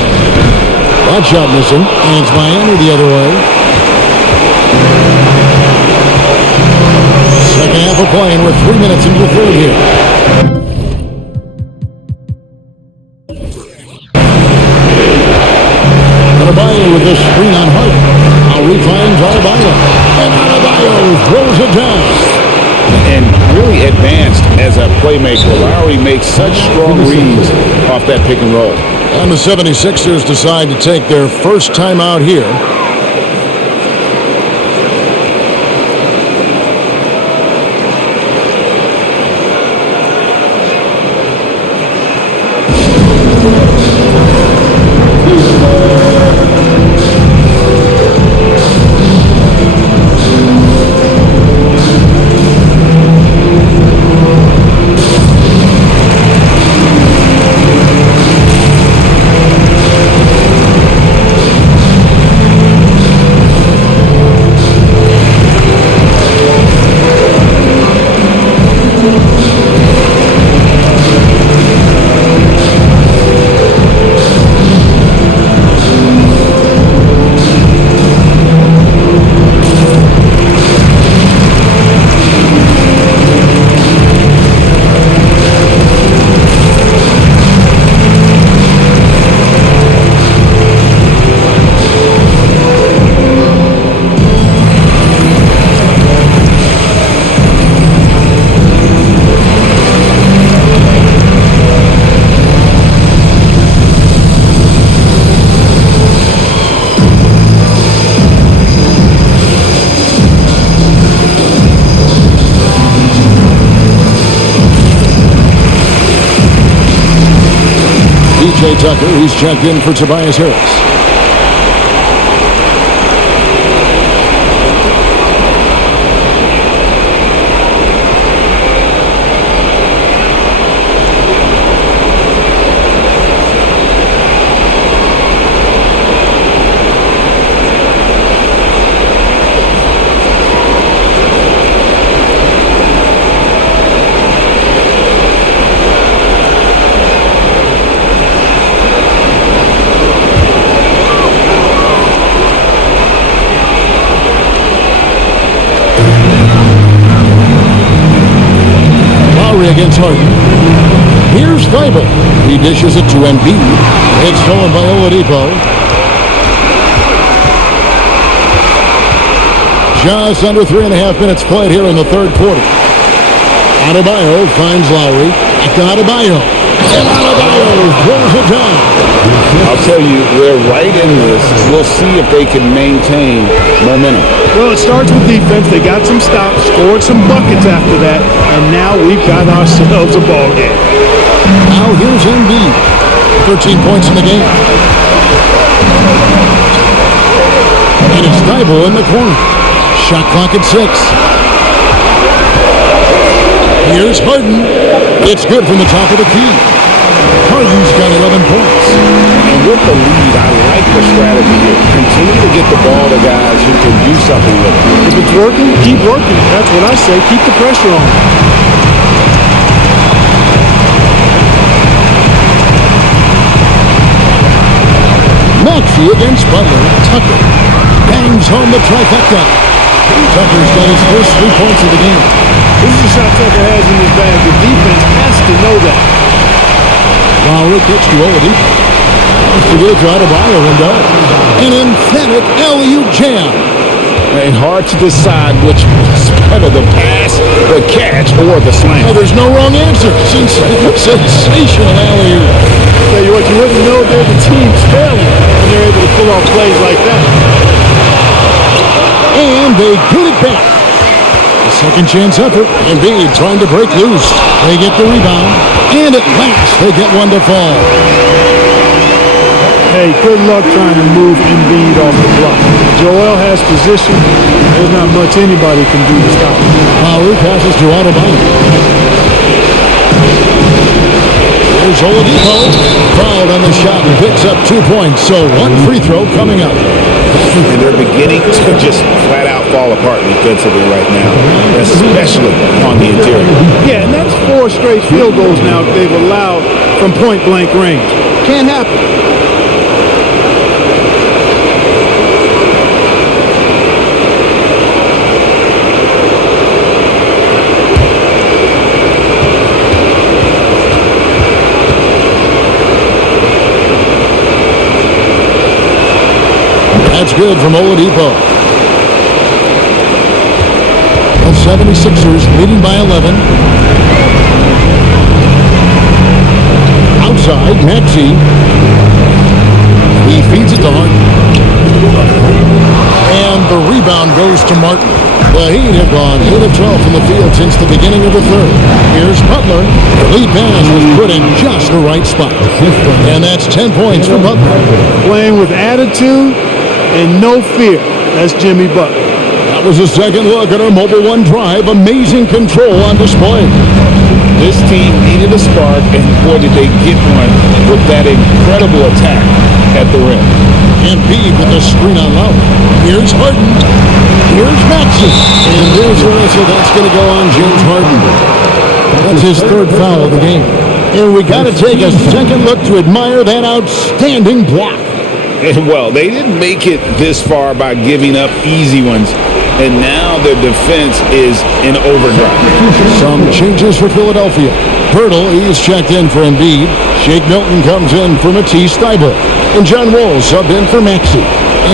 That shot missing. And it's Miami the other way. Second half of play, and we're 3 minutes into the third here. Adebayo with the screen on Hart. Lowry finds Adebayo. And Adebayo throws it down. And really advanced as a playmaker. Lowry makes such strong reads off that pick and roll. And the 76ers decide to take their first time out here. PJ Tucker, he's checked in for Tobias Harris. against Harden. Here's Thibault. He dishes it to Embiid. It's stolen by Oladipo. Just under 3.5 minutes played here in the third quarter. Adebayo finds Lowry. Back to Adebayo. And Adebayo throws it down. I'll tell you, we're right in this. We'll see if they can maintain momentum. Well, it starts with defense. They got some stops, scored some buckets after that, and now we've got ourselves a ball game. Now here's Embiid. 13 points in the game. And it's Thibault in the corner. Shot clock at 6. Here's Harden. It's good from the top of the key. Harden's got 11 points. And with the lead, I like the strategy here. Continue to get the ball to guys who can do something with it. If it's working, keep working. That's what I say. Keep the pressure on. Maxey against Butler. Tucker bangs home the trifecta. Tucker's got his first 3 points of the game. This is a shot Tucker has in his bag. The defense has to know that. Lowry kicks to Oladipo. Wants to get it to Adebayo and does. An emphatic alley-oop jam. And hard to decide which was better, the pass, the catch, or the slam. Oh, there's no wrong answer. Sensational alley-oop. Tell you what, you wouldn't know they're the team trailing when they're able to pull off plays like that. And they get it back. A second chance effort. Embiid trying to break loose. They get the rebound. And at last, they get one to fall. Hey, good luck trying to move Embiid off the block. Joel has position. There's not much anybody can do to stop him. Lowry passes to Adebayo. There's Oladipo. Fouled on the shot and picks up 2 points. So one free throw coming up. And they're beginning to just flat out fall apart defensively right now, especially on the interior. Yeah, and that's 4 straight field goals now that they've allowed from point-blank range. Can't happen. That's good from Oladipo. The 76ers leading by 11. Outside, Maxey. He feeds it to Harden. And the rebound goes to Martin. The Heat have gone 8 of 12 from the field since the beginning of the third. Here's Butler. The lead pass was put in just the right spot. And that's 10 points for Butler. Playing with attitude and no fear. That's Jimmy Butler. That was a second look at our Mobile One Drive. Amazing control on display. This team needed a spark, and boy, did they get one with that incredible attack at the rim. Embiid with the screen on Lowry. Here's Harden. Here's Maxey. And there's the whistle. That's going to go on James Harden. That's his third foul of the game. And we got to take a second look to admire that outstanding block. And well, they didn't make it this far by giving up easy ones, and now their defense is in overdrive. Some changes for Philadelphia. Pirtle, he's checked in for Embiid. Shake Milton comes in for Matisse Thybulle. And John Wall subbed in for Maxey.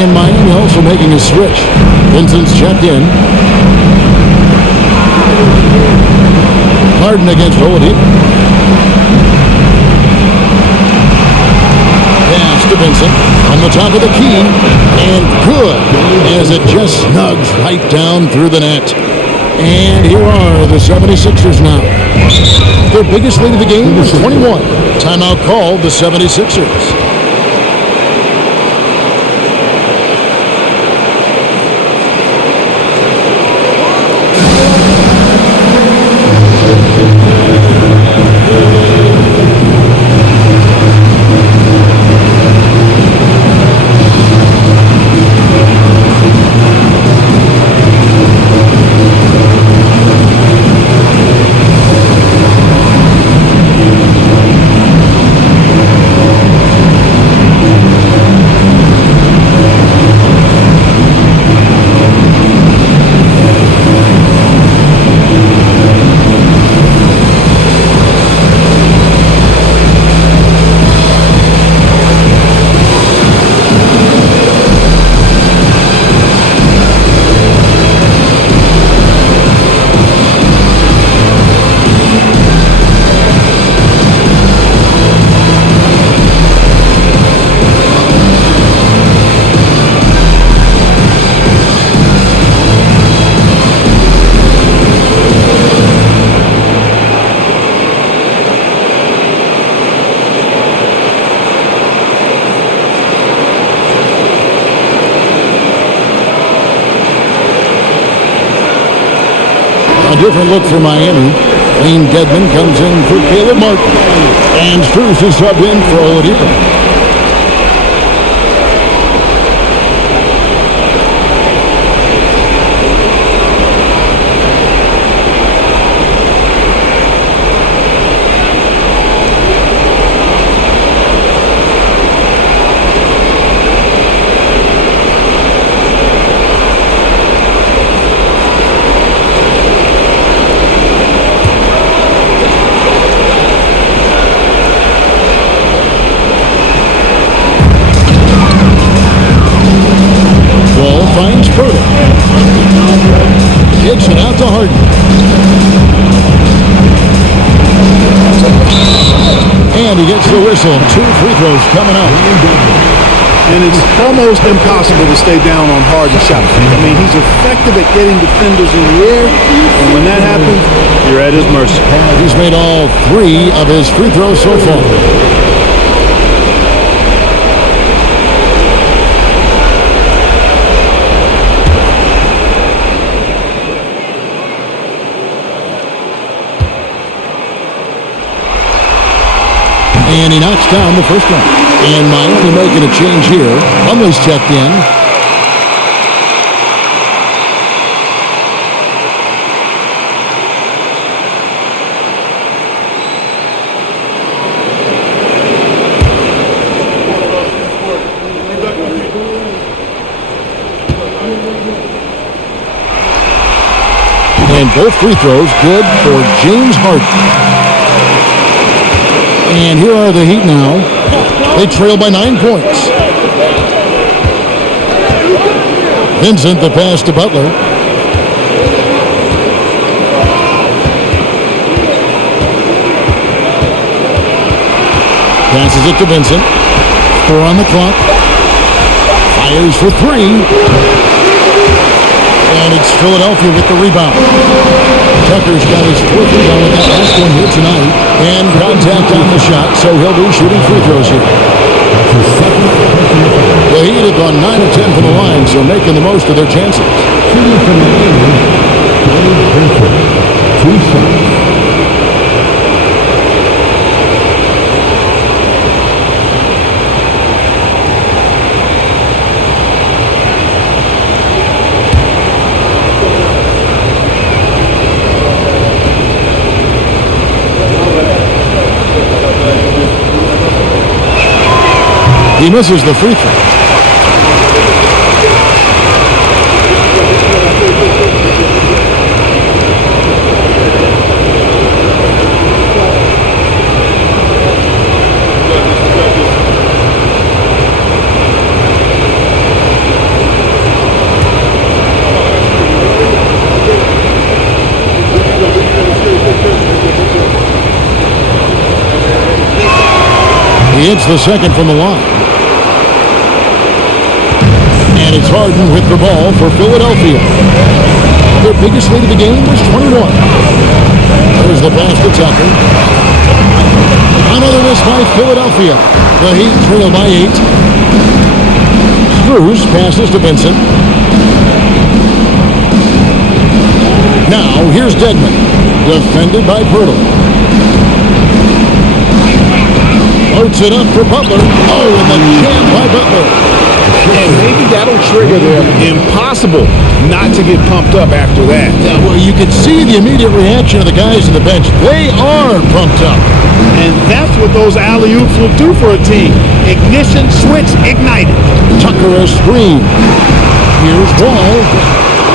And Miami also making a switch. Vincent's checked in. Harden against Oladipo. Pass to Vincent on the top of the key, and good as it just snugs right down through the net. And here are the 76ers now. Their biggest lead of the game was 21. Timeout called the 76ers. different look for Miami. Wayne Dedman comes in for Caleb Martin. And Strus is subbed in for Oladipo. Kicks it out to Harden. And he gets the whistle. 2 free throws coming up. And it's almost impossible to stay down on Harden's shot. I mean, he's effective at getting defenders in the air, and when that happens, you're at his mercy. He's made all 3 of his free throws so far. And he knocks down the first one. And Miami making a change here. Plumlee's checked in. And both free throws good for James Harden. And here are the Heat now. They trail by 9 points. Vincent, the pass to Butler. Passes it to Vincent. 4 on the clock. Fires for 3. And it's Philadelphia with the rebound. Tucker's got his 4th rebound with that last one here tonight. And contact on the shot, so he'll be shooting free throws here. The Heat have gone 9 of 10 from the line, so making the most of their chances. He misses the free throw. He hits the second from the line. And it's Harden with the ball for Philadelphia. Their biggest lead of the game was 21. There's the pass to Tucker. Another miss by Philadelphia. The Heat trail by 8. Strus passes to Vincent. Now here's Dedman. Defended by Pirtle. Loads it up for Butler. Oh, and the jam by Butler. And maybe that'll trigger them. Impossible not to get pumped up after that. Yeah, well, you can see the immediate reaction of the guys on the bench. They are pumped up. And that's what those alley-oops will do for a team. Ignition, switch, ignited. Tucker a screen. Here's Wall.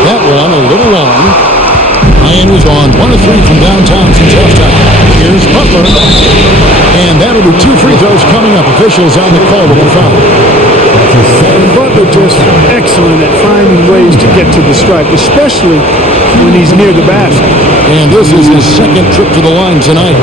That one a little long. Miami's on 1 of 3 from downtown since halftime. Here's Butler. And that'll be 2 free throws coming up. Officials on the call with the foul. Butler just excellent at finding ways to get to the stripe, especially when he's near the basket. And this is his 2nd trip to the line tonight.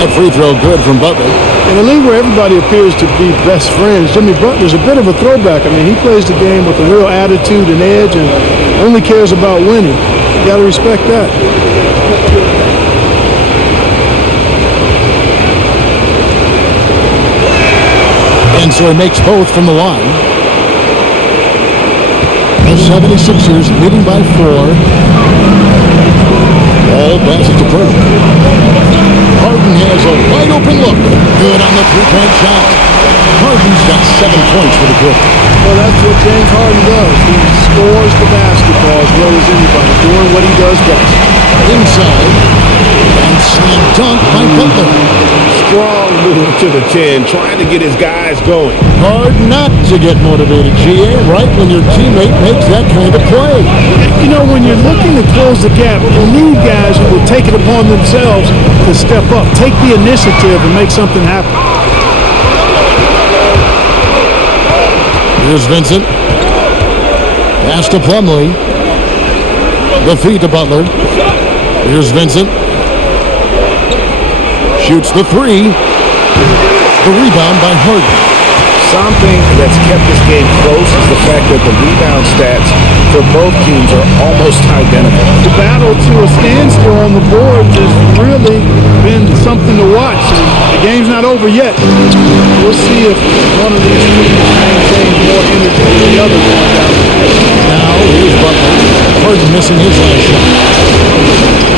That free throw good from Butler. In a league where everybody appears to be best friends, Jimmy Butler's a bit of a throwback. I mean, he plays the game with a real attitude and edge and only cares about winning. You got to respect that. And so he makes both from the line. The 76ers leading by 4. Ball passes to Purdue. Harden has a wide open look. Good on the three-point shot. Harden's got 7 points for the quarter. Well, that's what James Harden does. He scores the basketball as well as anybody, doing what he does best. Inside. And slam dunk by Butler. Strong move to the 10, trying to get his guys going. Hard not to get motivated, GA, right when your teammate makes that kind of play. You know, when you're looking to close the gap, you need guys who will take it upon themselves to step up, take the initiative and make something happen. Here's Vincent. Pass to Plumlee. The feed to Butler. Here's Vincent. Shoots the 3. The rebound by Harden. Something that's kept this game close is the fact that the rebound stats for both teams are almost identical. The battle to a standstill on the board has really been something to watch. And the game's not over yet. We'll see if one of these teams maintains more energy than the other going down. Now here's Butler. Harden missing his last shot.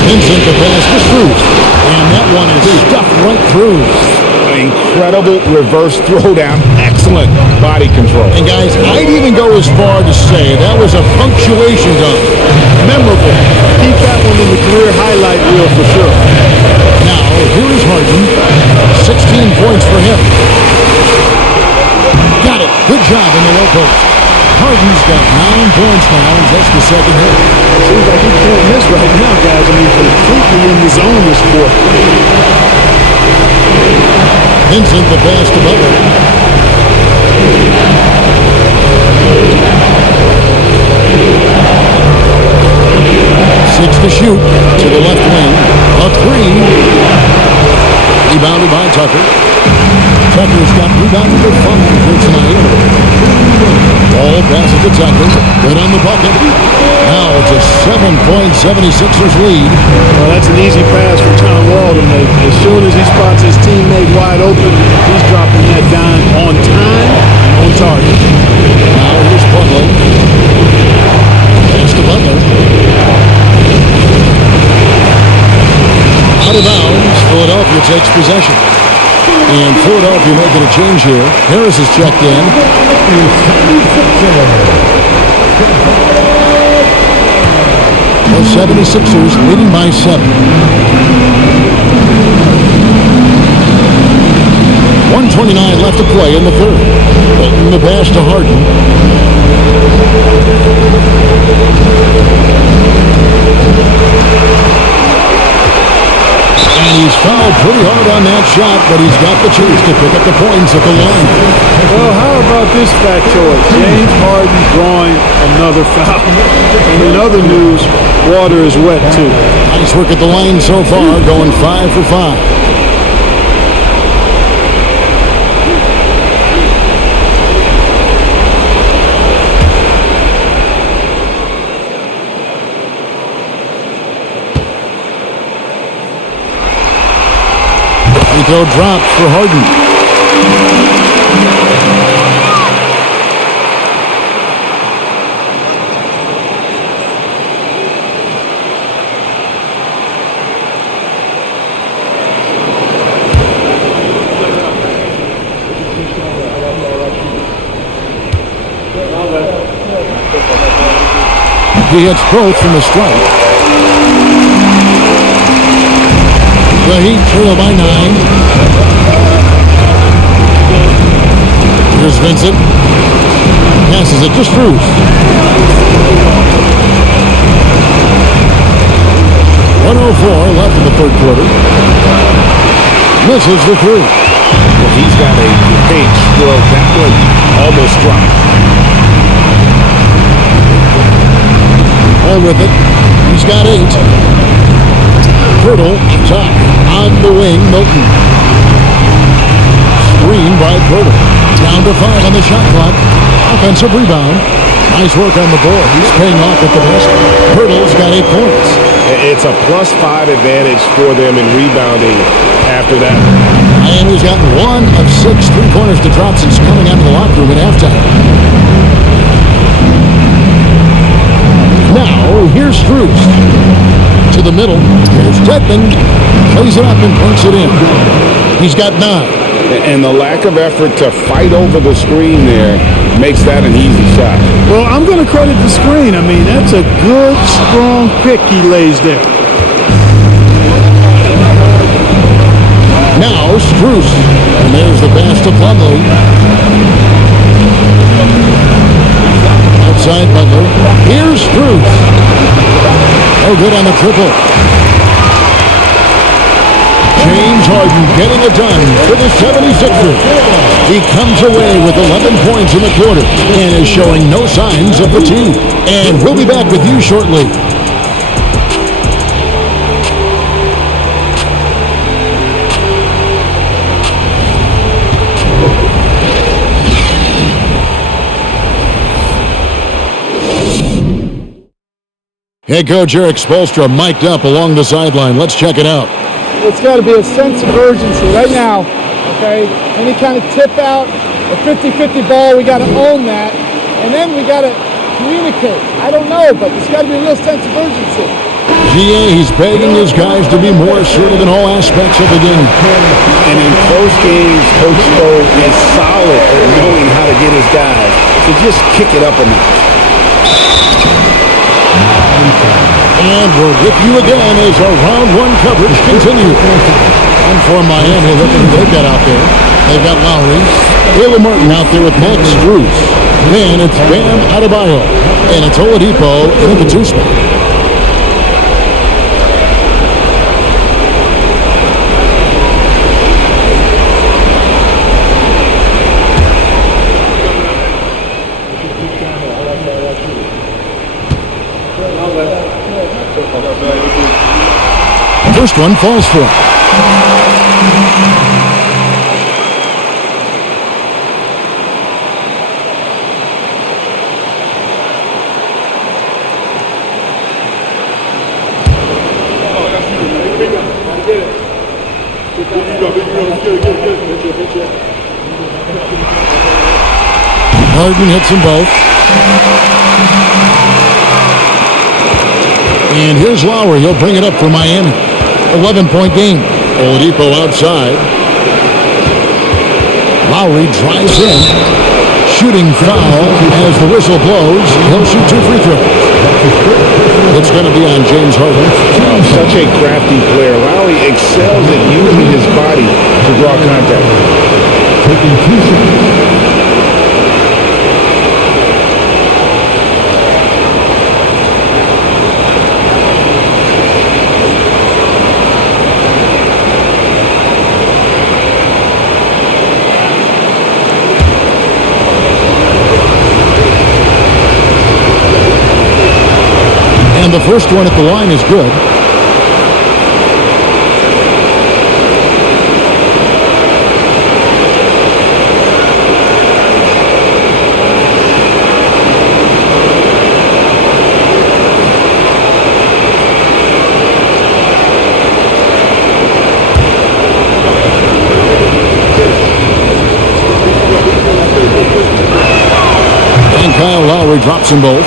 Vincent the pass to Strus. And that one is stuffed right through. Incredible reverse throwdown. Excellent body control. And guys, I'd even go as far to say that was a punctuation dunk. Memorable. Keep that one in the career highlight reel for sure. Now, here is Harden. 16 points for him. Got it. Good job in the low post. Harden's got 9 points now in just the second half. Seems like he can't miss right now, guys. I mean, completely in the zone this quarter. Vincent the pass to Butler. 6 to shoot to the left wing. A 3. Rebounded by Tucker. Tucker's got rebound number 5 for tonight. Ball passes to Tucker. Good on the bucket. Now it's a 7-point 76ers lead. Well, that's an easy pass for John Wall to make. As soon as he spots his teammate wide open, he's dropping that dime on time and on target. Now here's Portland. Pass to Butler. Out of bounds. Philadelphia takes possession. And Philadelphia making a change here. Harris is checked in. The 76ers leading by 7. 1:29 left to play in the third. Taking the pass to Harden. And he's fouled pretty hard on that shot, but he's got the chance to pick up the points at the line. Well, how about this factoid? James Harden drawing another foul. And in other news, water is wet too. Nice work at the line so far, going 5 for 5. Free throw dropped for Harden. He hits both from the strike. The Heat trail by 9. Here's Vincent. Passes it to Strus. 1:04 left in the third quarter. Misses the 3. Well, he's got a great stroke. That one almost dropped. All with it. He's got 8. Pirtle top on the wing. Milton. Screen by Pirtle. Down to 5 on the shot clock. Offensive rebound. Nice work on the board. He's paying off at the basket. Pirtle's got 8 points. It's a +5 advantage for them in rebounding after that. Miami's gotten 1 of 6 three-pointers to drop since coming out of the locker room at halftime. Now, here's Strus. To the middle. Here's Dedmon. Plays it up and punks it in. He's got 9. And the lack of effort to fight over the screen there makes that an easy shot. Well, I'm going to credit the screen. I mean, that's a good, strong pick he lays there. Now, Strus. And there's the pass to Plumlee. Outside Butler. Here's Strus. Oh, good on the triple. James Harden getting it done for the 76ers. He comes away with 11 points in the quarter and is showing no signs of fatigue. And we'll be back with you shortly. Head coach Erik Spoelstra mic'd up along the sideline. Let's check it out. It's got to be a sense of urgency right now, okay? Any kind of tip out, a 50-50 ball, we got to own that. And then we got to communicate. I don't know, but there's got to be a real sense of urgency. He's begging his guys to be more assertive in all aspects of the game. And in close games, Coach Spo is solid at knowing how to get his guys to just kick it up a notch. And we're with you again as our round 1 coverage continues. And for Miami, look at who they've got out there. They've got Lowry, Caleb Martin out there with Max Strus. Then it's Bam Adebayo, and it's Oladipo in the 2 spot. First one falls for him. Harden hits them both. And here's Lowry. He'll bring it up for Miami. 11-point game. Oladipo outside. Lowry drives in. Shooting foul as the whistle blows. He'll shoot 2 free throws. It's going to be on James Harden. Such a crafty player. Lowry excels at using his body to draw contact. Taking 2 shots. The first one at the line is good. And Kyle Lowry drops them both.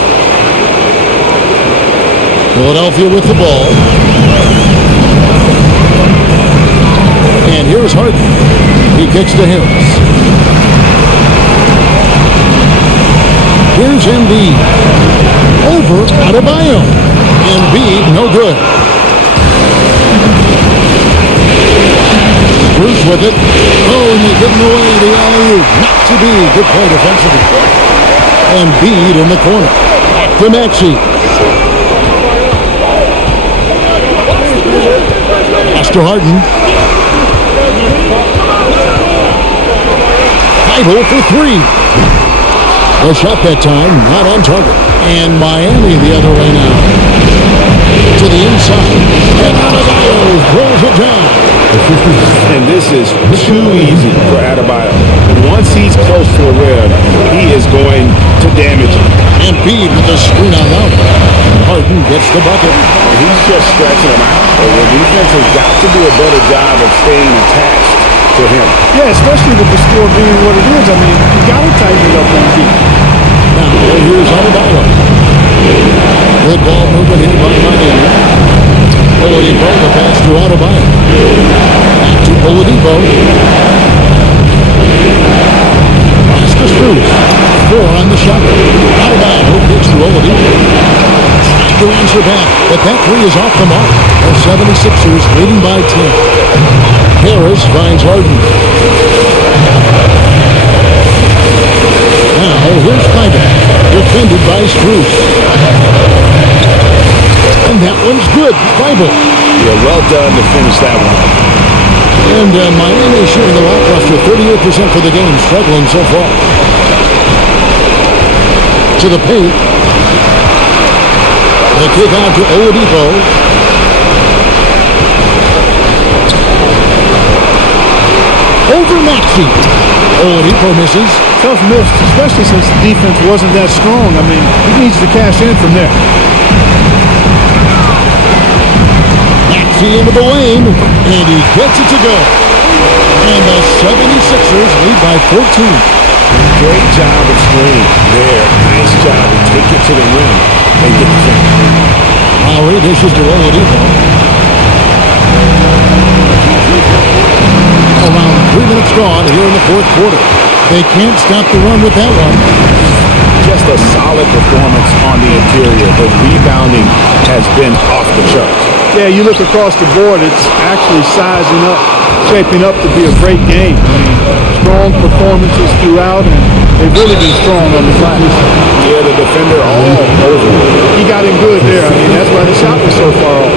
Philadelphia with the ball. And here's Harden. He kicks to Harris. Here's Embiid. Over Adebayo. Embiid, no good. Bruce with it. Oh, and they give him away the alley-oop. Not to be. Good play defensively. Embiid in the corner. Back to Maxey. To Harden. 5-0 for 3. No shot that time, not on target. And Miami the other way now. To the inside. And Adebayo throws it down. And this is too easy for Adebayo. Once he's close to the rim, he is going to damage it. Embiid with the screen on out. Harden gets the bucket. He's just stretching them out. The defense has got to do a better job of staying attached to him. Yeah, especially with the score being what it is. I mean, you got to tighten it up on defense. Now, here's Adebayo. Good ball movement here by Miami. Oladipo, the pass to Adebayo. Back to Oladipo. Pass to Strus. 4 on the shot. Adebayo pitch to Oladipo. Trying to answer back, but that 3 is off the mark. The 76ers leading by 10. Harris finds Harden. Now, here's Kleber, defended by Strus. And that one's good. Kleber. Yeah, well done to finish that one. And Miami shooting the lackluster 38% for the game, struggling so far. To the paint. They kick out to Oladipo. Over Maxey. Oladipo misses. Tough miss, especially since the defense wasn't that strong. I mean, he needs to cash in from there. Maxey into the lane, and he gets it to go. And the 76ers lead by 14. Great job of screening there. Nice job to take it to the rim and get the finish. Lowry dishes to Oladipo. Around 3 minutes gone here in the fourth quarter. They can't stop the run with that one. Just a solid performance on the interior. The rebounding has been off the charts. Yeah, you look across the board, it's actually sizing up, shaping up to be a great game. I mean, strong performances throughout, and they've really been strong on the glass. Yeah, the defender all over. He got in good there. I mean, that's why the shot was so far off.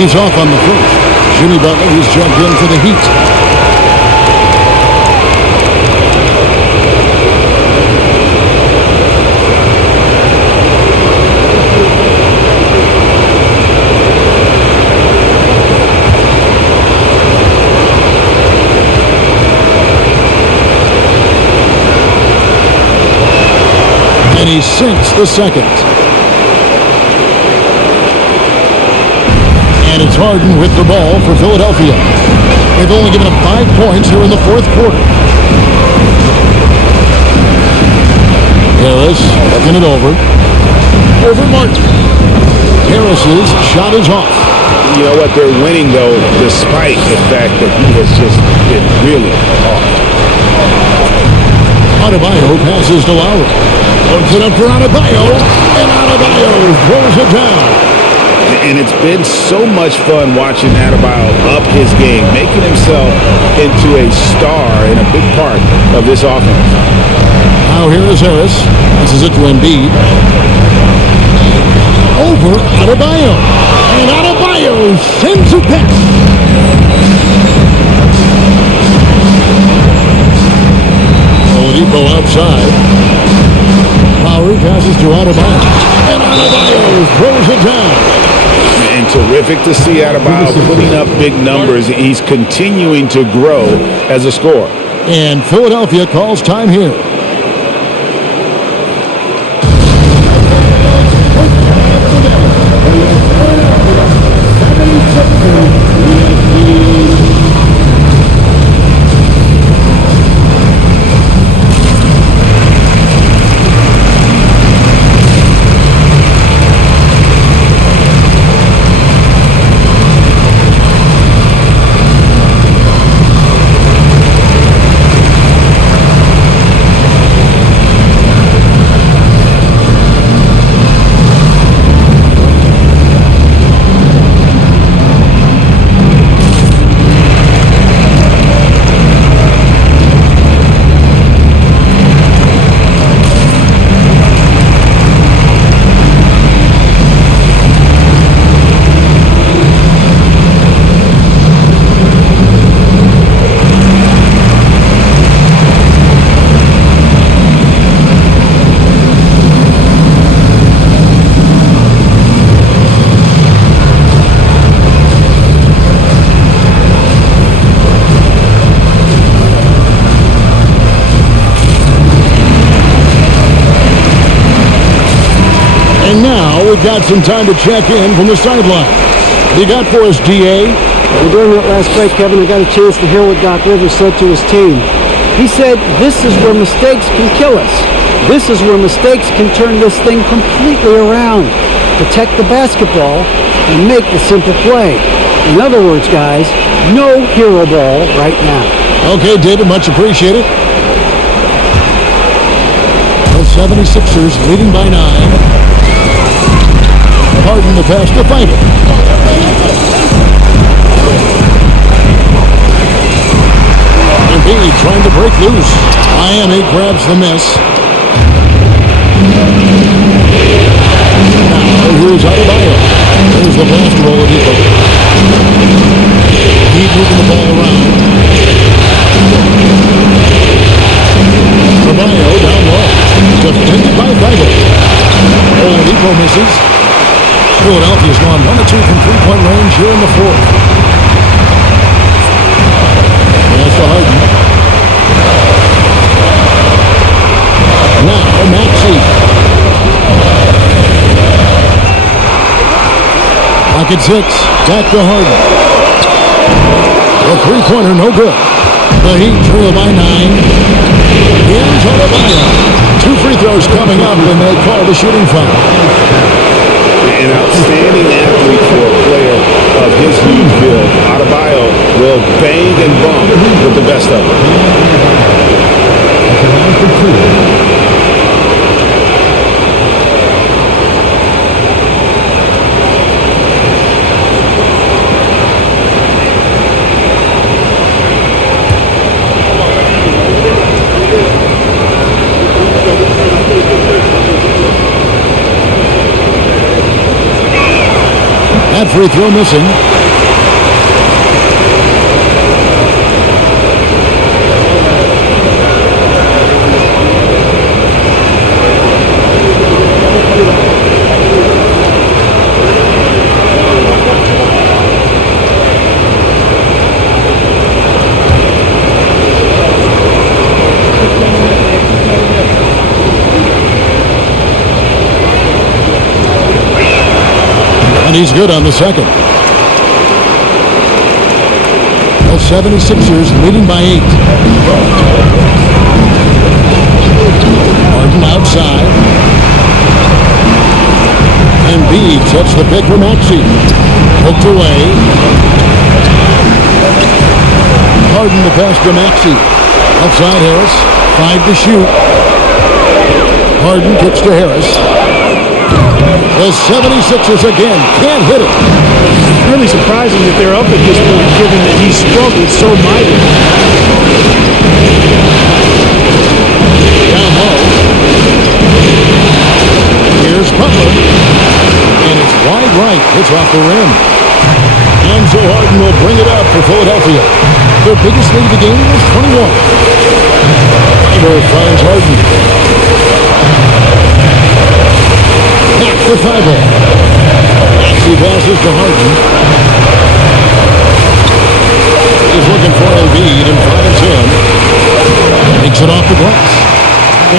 He's off on the first. Jimmy Butler, who's jumped in for the Heat. And he sinks the second. And it's Harden with the ball for Philadelphia. They've only given up 5 points here in the fourth quarter. Harris looking it over. Over Martin. Harris's shot is off. You know what? They're winning, though, despite the fact that he has just been really off. Adebayo passes to Lowry. Puts it up for Adebayo. And Adebayo throws it down. And it's been so much fun watching Adebayo up his game, making himself into a star and a big part of this offense. Now here is Harris. This is it to Embiid. Over Adebayo. And Adebayo sends it back. Oladipo outside. Lowry passes to Adebayo. And Adebayo throws it down. And terrific to see Adebayo putting up big numbers. He's continuing to grow as a scorer. And Philadelphia calls time here. We've got some time to check in from the sideline. You got for us, DA? Well, during that last break, Kevin, I got a chance to hear what Doc Rivers said to his team. He said, this is where mistakes can kill us. This is where mistakes can turn this thing completely around. Protect the basketball and make the simple play. In other words, guys, no hero ball right now. Okay, David, much appreciated. The 76ers leading by 9. Harden the pass to Thybulle. Embiid trying to break loose. Miami grabs the miss. Now here's Adebayo. There's the pass to Oladipo. Heat moving the ball around. Adebayo down low. Defended by Thybulle. Oladipo misses. Philadelphia's gone 1 of 2 from three-point range here in the fourth. That's to Harden. Now Maxey. Pocket 6. Back to Harden. The three-pointer no good. The Heat trail by 9. Here's Adebayo. 2 free throws coming up, and they call the shooting foul. An outstanding athlete for a player of his huge build. Adebayo will bang and bump with the best of them. That free throw missing. And he's good on the second. The 76ers leading by 8. Harden outside. Embiid sets the pick for Maxey. Hooked away. Harden the pass to Maxey. Outside Harris. 5 to shoot. Harden kicks to Harris. The 76ers again can't hit it. It's really surprising that they're up at this point, given that he struggled so mightily. Down low. Here's Butler. And it's wide right. It's off the rim. And so Harden will bring it up for Philadelphia. Their biggest lead of the game was 21. Thybulle finds Harden. Back to Thybulle. He passes to Harden. He's looking for Embiid and finds him. Takes it off the glass.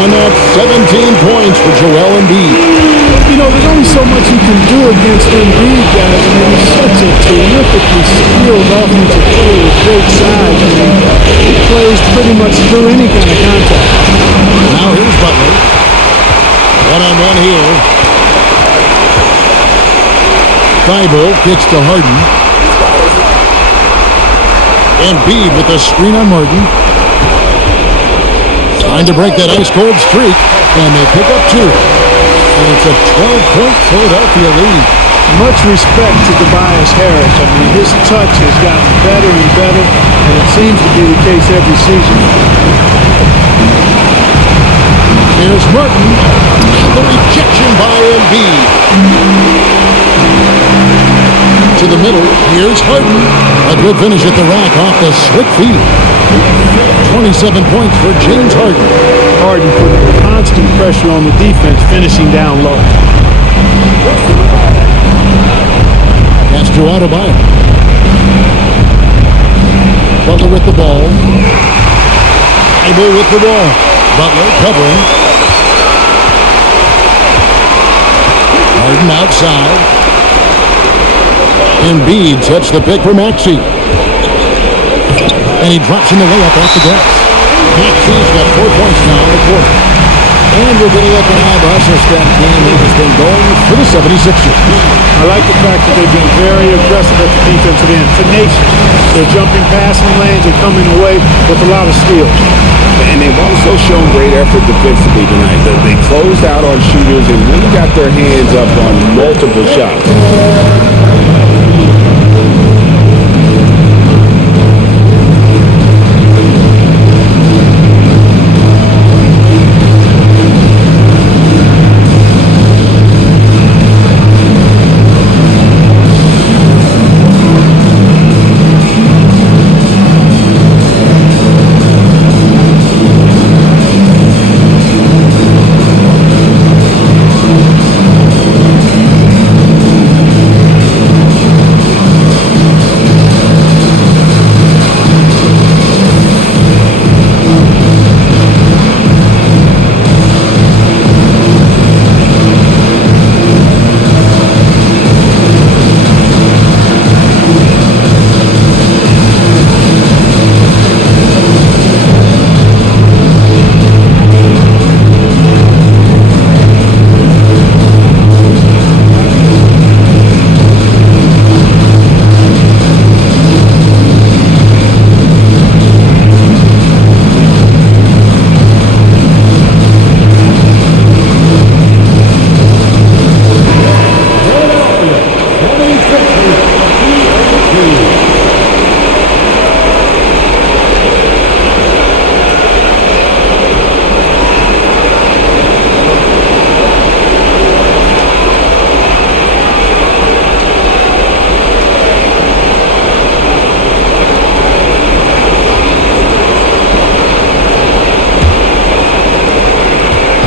And that's 17 points for Joel Embiid. You know, there's only so much you can do against Embiid, guys. I mean, he's such a terrifically skilled offensive player with great size. I mean, he plays pretty much through any kind of contact. Now here's Butler. One-on-one here. Thybulle kicks to Harden. Embiid with a screen on Martin. Trying to break that ice-cold streak, and they pick up 2. And it's a 12-point Philadelphia lead. Much respect to Tobias Harris. I mean, his touch has gotten better and better, and it seems to be the case every season. Here's Martin. The rejection by Embiid. To the middle. Here's Harden. A good finish at the rack off the slick feed. 27 points for James Harden. Harden putting constant pressure on the defense, finishing down low. Pass to Adebayo. Butler with the ball. Thybulle with the ball. Butler covering. Harden outside. Embiid sets the pick for Maxey. And he drops in the layup off the glass. Maxey's got 4 points now in the quarter. And we're going to look at how the Hustle-Stat game has been going for the 76ers. I like the fact that they've been very aggressive at the defensive end. Tenacious. They're jumping passing lanes and coming away with a lot of steals. And they've also shown great effort defensively tonight. They closed out on shooters and really got their hands up on multiple shots.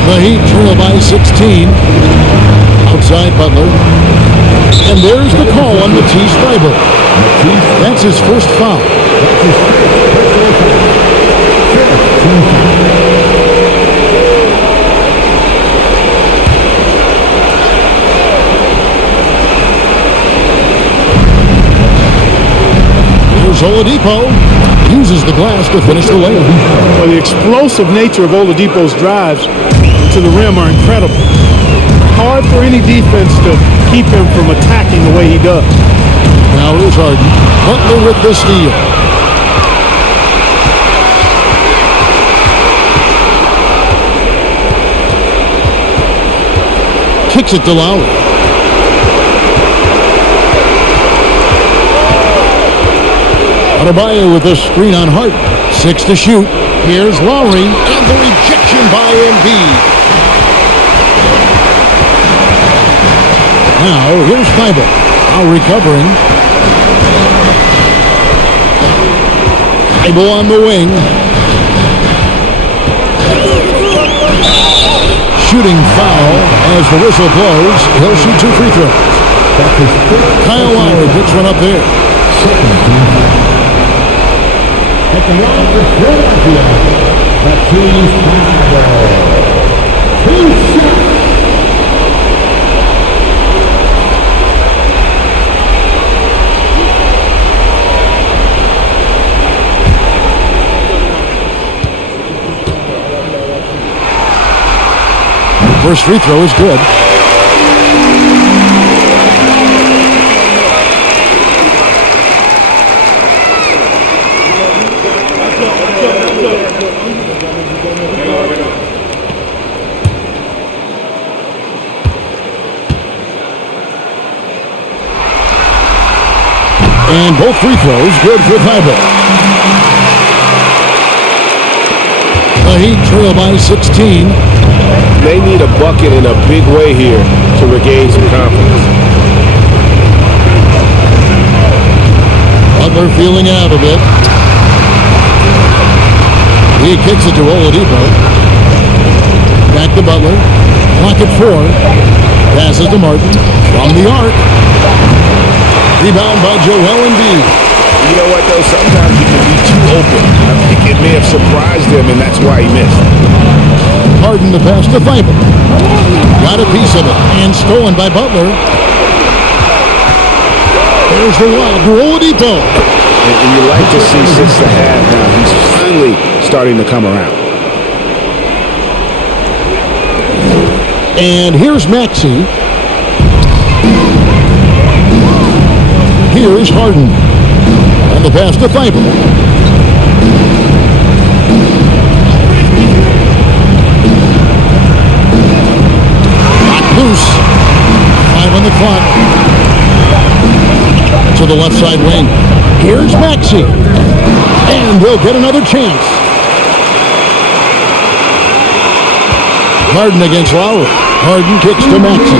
The Heat trail by 16. Outside Butler. And there's the call on Matisse Thybulle. That's his first foul. Here's Oladipo. Uses the glass to finish the layup. Well, the explosive nature of Oladipo's drives to the rim are incredible. Hard for any defense to keep him from attacking the way he does. Now here's Harden. Butler with the steal. Kicks it to Lowry. Adebayo with the screen on Harden. 6 to shoot. Here's Lowry, and the rejection by Embiid. Now, here's Thybulle. Now recovering. Thybulle on the wing. Shooting foul as the whistle blows. He'll shoot 2 free throws. Kyle Lowry picks one up there. At the line for Philadelphia, Matisse Thybulle. 2 shots. First free throw is good. And both free throws good for Thybulle. The Heat trail by 16. They need a bucket in a big way here to regain some confidence. Butler feeling out a bit. He kicks it to Oladipo. Back to Butler. Clock at 4. Passes to Martin. From the arc. Rebound by Joel Embiid. You know what, though? Sometimes you can be too open. I think It may have surprised him, and that's why he missed. Harden the pass to Thibault. Got a piece of it, and stolen by Butler. There's the lob to Oladipo. And you like to see since the half now. He's finally starting to come around. And here's Maxey. Here's Harden. And the pass to Thibault. Locked loose. 5 on the clock. To the left side wing. Here's Maxey. And they'll get another chance. Harden against Lowry. Harden kicks to Maxey.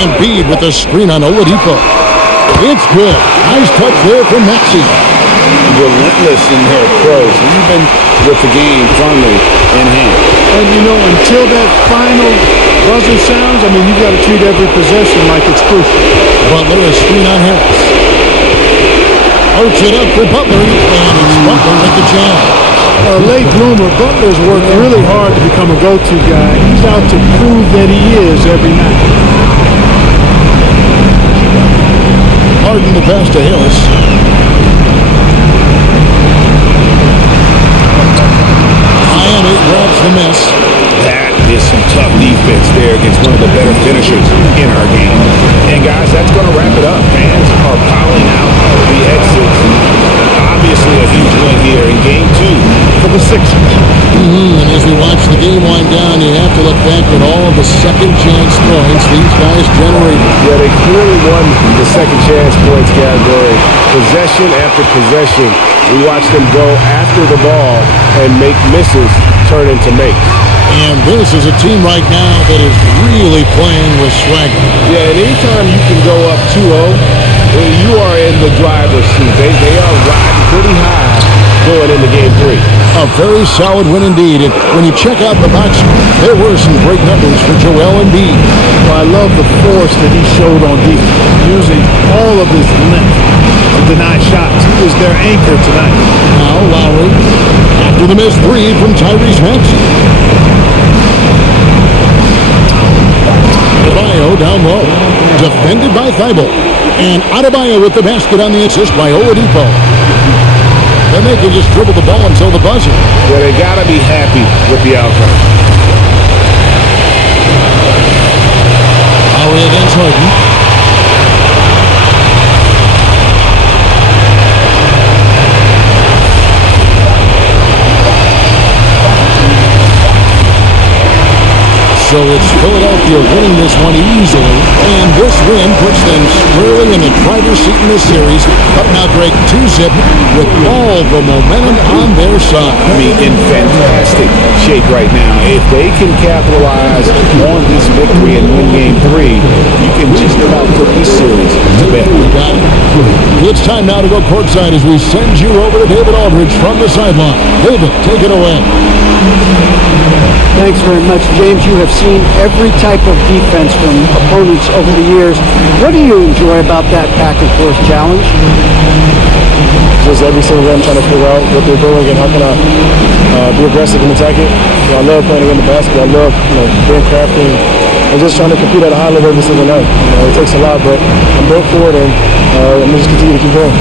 Embiid with the screen on Oladipo. It's good. Nice touch there from Maxey. Relentless in their approach, even with the game firmly in hand. And, you know, until that final buzzer sounds, I mean, you've got to treat every possession like it's crucial. Butler, a screen on Harris. Arch it up for Butler, and it's Butler with the jam. A late bloomer, Butler's worked really hard to become a go-to guy. He's out to prove that he is every night. Harden the pass to Harris. Miami grabs the miss. That is some tough defense there against one of the better finishers in our game. And guys, that's going to wrap it up. Fans are piling out the exits. Obviously a huge win here in game 2 for the Sixers. And as we watch the game wind down, you have to look back at all of the second chance points these guys generated. Yeah, they clearly won the second chance points category. Possession after possession, we watched them go after the ball and make misses turn into makes. And this is a team right now that is really playing with swagger. Yeah, and anytime you can go up 2-0, you are in the driver's seat. They are riding pretty high going into game 3. A very solid win indeed. And when you check out the box, there were some great numbers for Joel Embiid. Well, I love the force that he showed on defense, using all of his length to deny shots. He was their anchor tonight. Now Lowry, after the missed 3 from Tyrese Maxey. Adebayo down low, defended by Thibault. And Adebayo with the basket on the assist by Oladipo. Then they can just dribble the ball until the buzzer. Yeah, they got to be happy with the outcome. Lowry against Harden. So it's Philadelphia winning this one easily, and this win puts them squarely in the driver's seat in this series. Up now, Greg, 2-zip with all the momentum on their side. I mean, in fantastic shape right now. If they can capitalize on this victory and win game 3, you can just about put this series to bed. Got it. It's time now to go courtside as we send you over to David Aldridge from the sideline. David, take it away. Thanks very much, James. You have seen every type of defense from opponents over the years. What do you enjoy about that back-and-forth challenge? Just every single one trying to figure out what they're doing and how can I be aggressive and attack it. I love playing in the basket. I love being crafty and just trying to compete at a high level every single night. It takes a lot, but I'm built for it, and I'm going to just continue to keep going.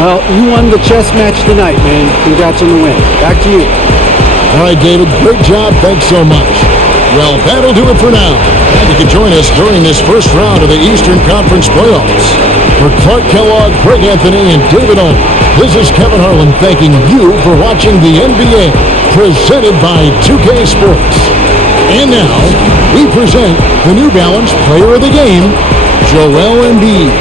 Well, you won the chess match tonight, man. Congrats on the win. Back to you. All right, David, great job. Thanks so much. Well, that'll do it for now. And you can join us during this first round of the Eastern Conference playoffs. For Clark Kellogg, Greg Anthony, and David Owen, this is Kevin Harlan thanking you for watching the NBA, presented by 2K Sports. And now, we present the New Balance Player of the Game, Joel Embiid.